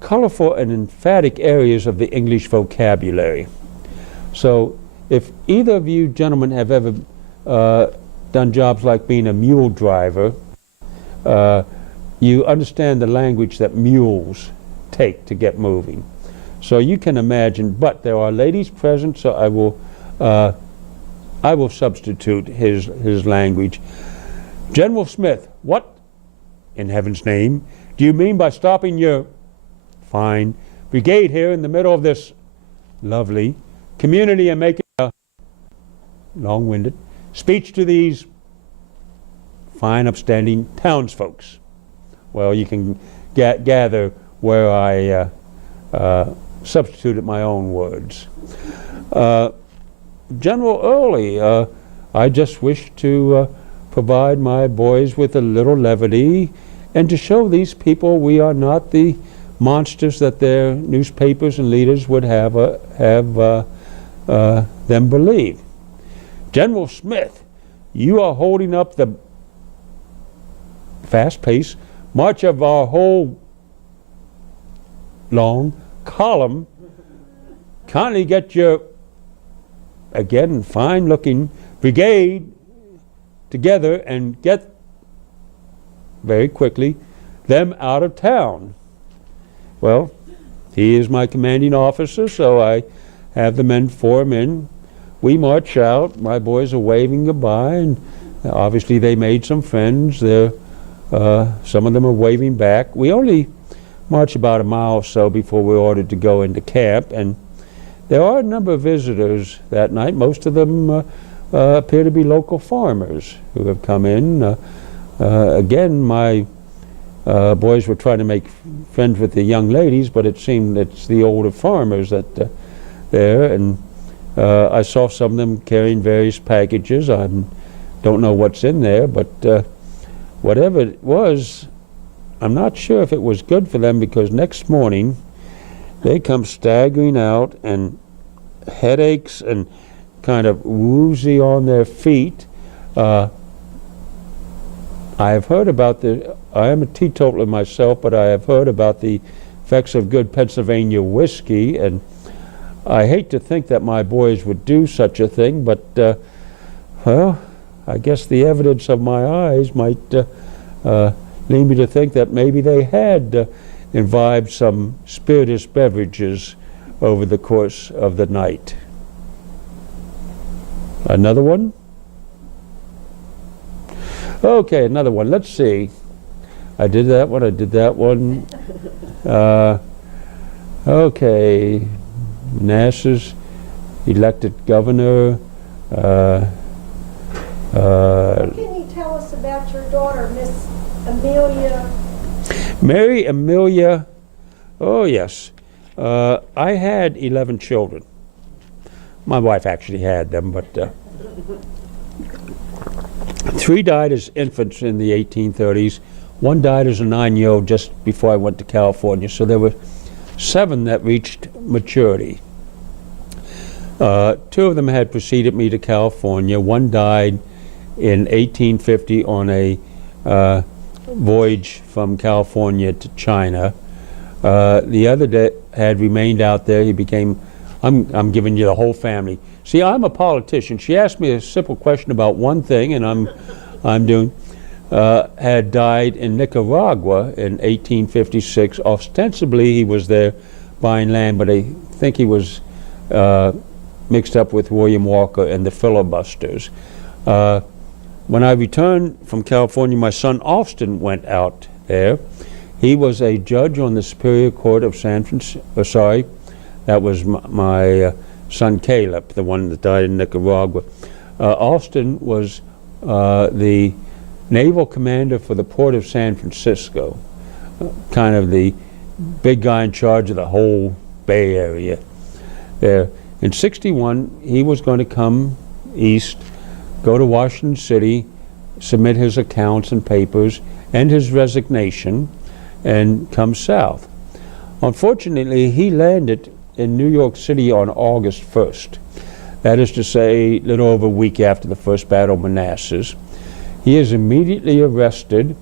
colorful and emphatic areas of the English vocabulary. So if either of you gentlemen have ever done jobs like being a mule driver, you understand the language that mules take to get moving. So you can imagine, but there are ladies present, so I will substitute his language. "General Smith, what, in heaven's name, do you mean by stopping your fine brigade here in the middle of this lovely community and making a long-winded speech to these fine, upstanding townsfolks?" Well, you can gather where I substituted my own words. General Early, I just wish to provide my boys with a little levity and to show these people we are not the monsters that their newspapers and leaders would have them believe. "General Smith, you are holding up the fast-paced march of our whole long column. Kindly get your again, fine-looking brigade together and get very quickly them out of town. Well, he is my commanding officer, so I have the men form in. We march out. My boys are waving goodbye, and obviously they made some friends. Some of them are waving back. We only march about a mile or so before we're ordered to go into camp, and there are a number of visitors that night. Most of them appear to be local farmers who have come in. Again, my boys were trying to make friends with the young ladies, but it seemed it's the older farmers that there, and I saw some of them carrying various packages. I don't know what's in there, but whatever it was, I'm not sure if it was good for them, because next morning they come staggering out and headaches and kind of woozy on their feet. I have heard about I am a teetotaler myself, but I have heard about the effects of good Pennsylvania whiskey, and I hate to think that my boys would do such a thing, but well, I guess the evidence of my eyes might lead me to think that maybe they had imbibed some spirituous beverages over the course of the night. Another one? Okay, another one. Let's see. I did that one. I did that one. Okay. Manassas elected governor. What can you tell us about your daughter, Miss Amelia? Mary Amelia. Oh, yes. I had 11 children. My wife actually had them, but 3 died as infants in the 1830s. 1 died as a 9-year-old just before I went to California. So there were 7 that reached maturity. 2 of them had preceded me to California. 1 died in 1850 on a voyage from California to China. The other had remained out there. He became, I'm giving you the whole family. See, I'm a politician. She asked me a simple question about one thing, and I'm doing, had died in Nicaragua in 1856. Ostensibly, he was there buying land, but I think he was mixed up with William Walker and the filibusters. When I returned from California, my son Austin went out there. He was a judge on the Superior Court of San Francisco. That was my son Caleb, the one that died in Nicaragua. Austin was the naval commander for the port of San Francisco, kind of the big guy in charge of the whole Bay Area there. In '61, he was going to come east, go to Washington City, submit his accounts and papers and his resignation, and come south. Unfortunately, he landed in New York City on August 1st. That is to say, a little over a week after the First Battle of Manassas. He is immediately arrested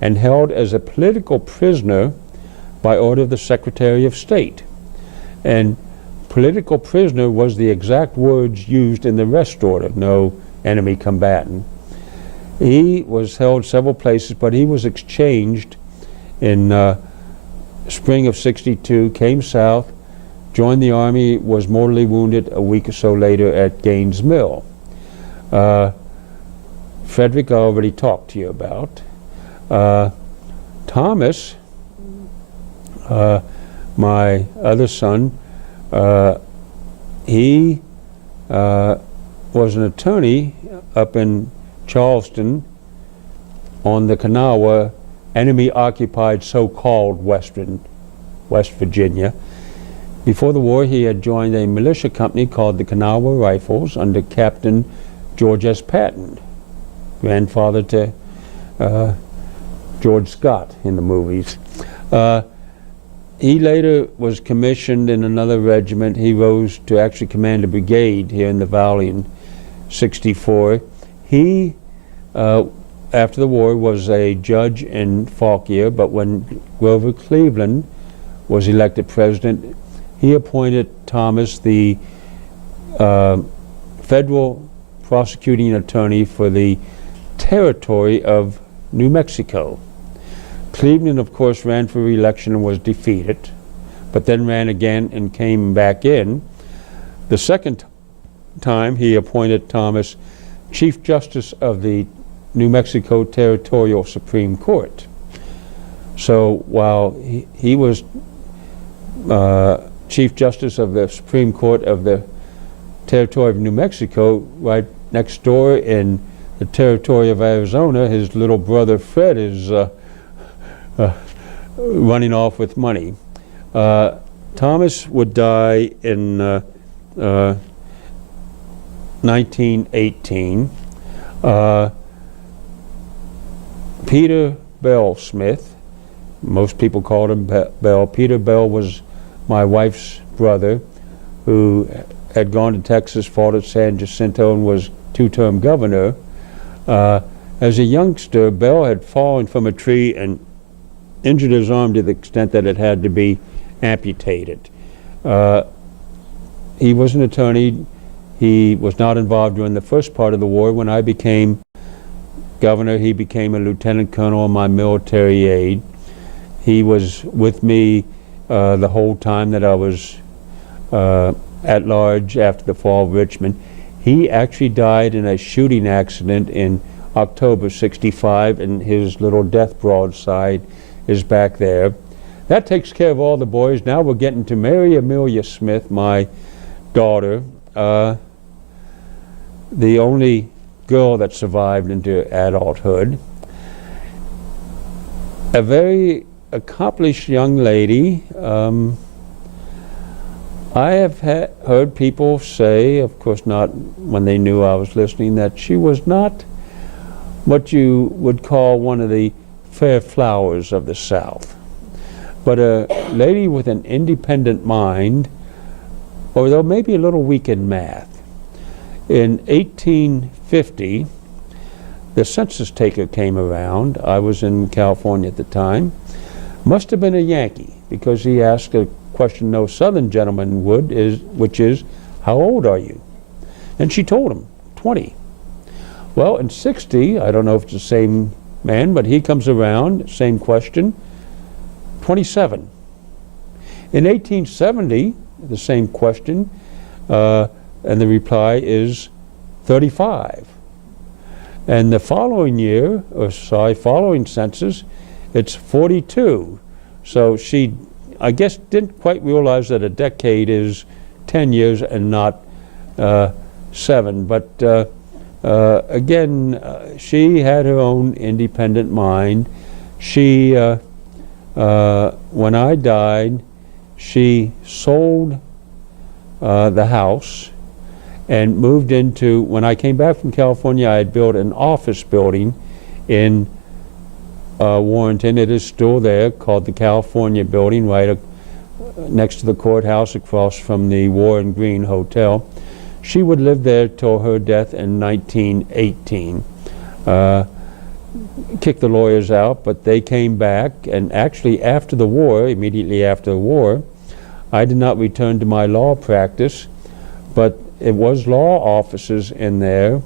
and held as a political prisoner by order of the Secretary of State. And political prisoner was the exact words used in the arrest order, no enemy combatant. He was held several places, but he was exchanged in spring of '62, came south, joined the Army, was mortally wounded a week or so later at Gaines Mill. Frederick, I already talked to you about. Thomas, my other son, he was an attorney up in Charleston on the Kanawha, enemy-occupied so-called West Virginia. Before the war, he had joined a militia company called the Kanawha Rifles under Captain George S. Patton, grandfather to George Scott in the movies. He later was commissioned in another regiment. He rose to actually command a brigade here in the Valley in '64. He, after the war, was a judge in Fauquier, but when Grover Cleveland was elected president, he appointed Thomas the federal prosecuting attorney for the territory of New Mexico. Cleveland, of course, ran for re-election and was defeated, but then ran again and came back in. The second time, he appointed Thomas Chief Justice of the New Mexico Territorial Supreme Court. So while he was Chief Justice of the Supreme Court of the Territory of New Mexico, right next door in the Territory of Arizona, his little brother Fred is running off with money. Thomas would die in 1918. Peter Bell Smith, most people called him Bell. Peter Bell was my wife's brother, who had gone to Texas, fought at San Jacinto, and was two-term governor. As a youngster, Bell had fallen from a tree and injured his arm to the extent that it had to be amputated. He was an attorney. He was not involved during the first part of the war. When I became governor, he became a lieutenant colonel in my military aid. He was with me the whole time that I was at large after the fall of Richmond. He actually died in a shooting accident in October '65, and his little death broadside is back there. That takes care of all the boys. Now we're getting to Mary Amelia Smith, my daughter, the only girl that survived into adulthood. A very accomplished young lady. I have heard people say, of course not when they knew I was listening, that she was not what you would call one of the fair flowers of the South, but a lady with an independent mind, although maybe a little weak in math. In 1850, the census taker came around. I was in California at the time. Must have been a Yankee, because he asked a question no Southern gentleman would, which is, how old are you? And she told him, 20. Well, in 60, I don't know if it's the same man, but he comes around, same question, 27. In 1870, the same question, and the reply is 35. And the following year, following census, it's 42. So she, I guess, didn't quite realize that a decade is 10 years and not 7. But again, she had her own independent mind. She, when I died, she sold the house and moved into, when I came back from California, I had built an office building in Warrenton. It is still there, called the California Building, right next to the courthouse, across from the Warren Green Hotel. She would live there till her death in 1918. Kicked the lawyers out, but they came back, and actually after the war, immediately after the war, I did not return to my law practice, but it was law offices in there.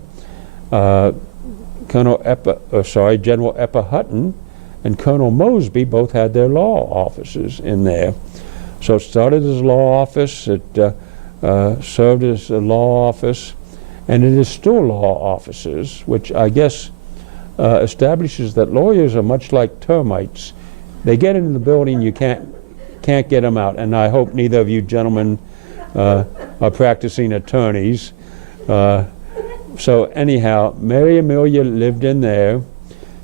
General Eppa Hutton and Colonel Mosby both had their law offices in there. So it started as a law office, it served as a law office, and it is still law offices, which I guess establishes that lawyers are much like termites. They get into the building, you can't get them out, and I hope neither of you gentlemen are practicing attorneys. So anyhow, Mary Amelia lived in there.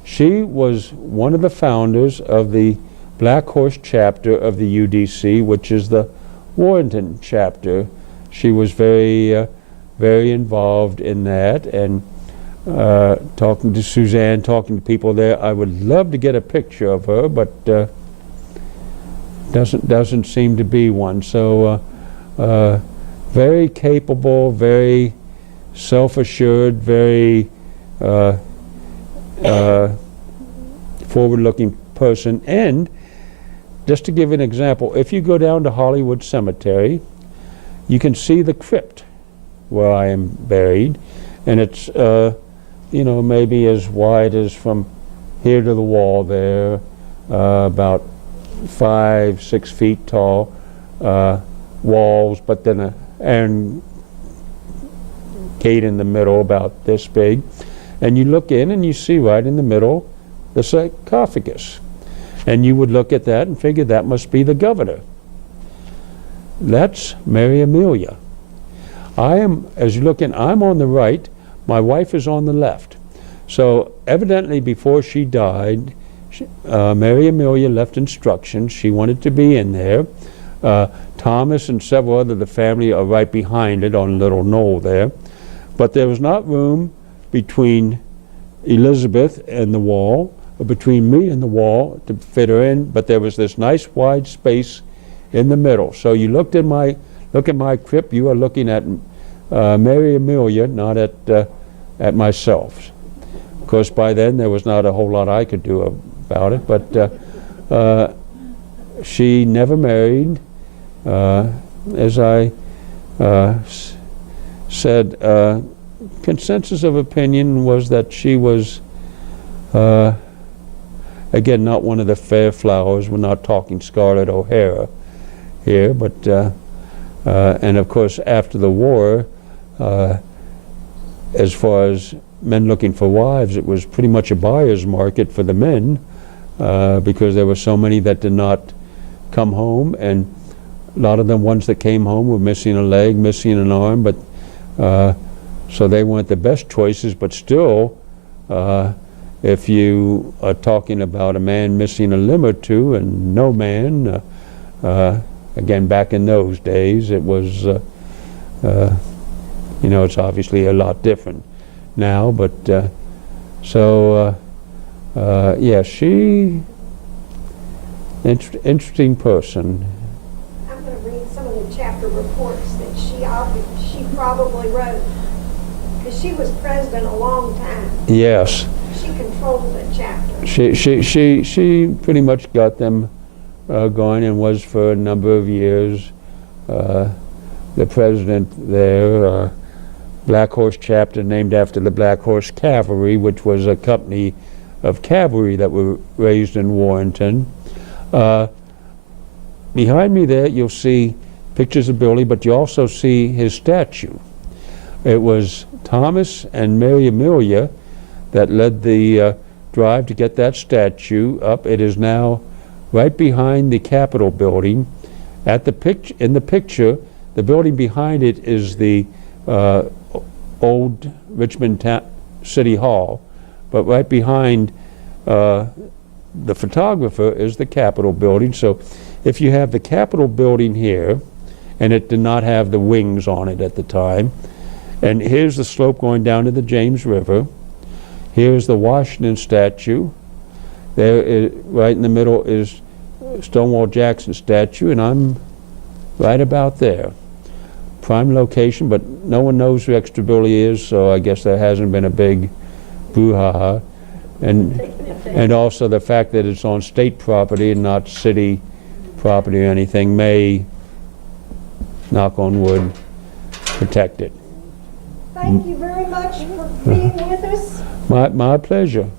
She was one of the founders of the Black Horse chapter of the UDC, which is the Warrenton chapter. She was very, very involved in that, and talking to Suzanne, talking to people there. I would love to get a picture of her, but doesn't seem to be one. So very capable, very self-assured, very forward-looking person. And just to give an example, if you go down to Hollywood Cemetery, you can see the crypt where I am buried, and it's you know, maybe as wide as from here to the wall there, about 5-6 feet tall walls, but then a iron gate in the middle about this big, and you look in and you see right in the middle the sarcophagus, and you would look at that and figure that must be the governor. That's Mary Amelia. I am, as you look in, I'm on the right, my wife is on the left. So evidently before she died, Mary Amelia left instructions. She wanted to be in there. Thomas and several other of the family are right behind it on a little knoll there. But there was not room between Elizabeth and the wall, or between me and the wall to fit her in, but there was this nice wide space in the middle. So you look at my crypt, you are looking at Mary Amelia, not at myself. Of course, by then there was not a whole lot I could do about it, but she never married. As I said, consensus of opinion was that she was, again, not one of the fair flowers. We're not talking Scarlett O'Hara here, but and of course after the war, as far as men looking for wives, it was pretty much a buyer's market for the men, because there were so many that did not come home, and a lot of the ones that came home were missing a leg, missing an arm, but so they weren't the best choices. But still, if you are talking about a man missing a limb or two and no man, again, back in those days, it was, you know, it's obviously a lot different now, but yeah, she, interesting person. I'm going to read some of the chapter reports that she probably wrote, because she was president a long time. Yes. She controlled the chapter. She pretty much got them going, and was for a number of years the president there. Black Horse chapter named after the Black Horse Cavalry, which was a company of cavalry that were raised in Warrenton. Behind me there you'll see pictures of Billy, but you also see his statue. It was Thomas and Mary Amelia that led the drive to get that statue up. It is now right behind the Capitol building. In the picture, the building behind it is the old Richmond City Hall, but right behind the photographer is the Capitol building. So if you have the Capitol building here, and it did not have the wings on it at the time, and here's the slope going down to the James River, here's the Washington statue, there is, right in the middle is Stonewall Jackson statue, and I'm right about there. Prime location, but no one knows who Extra Billy is, so I guess there hasn't been a big brouhaha. And also the fact that it's on state property and not city property or anything may, knock on wood, protect it. Thank you very much for being with us. My pleasure.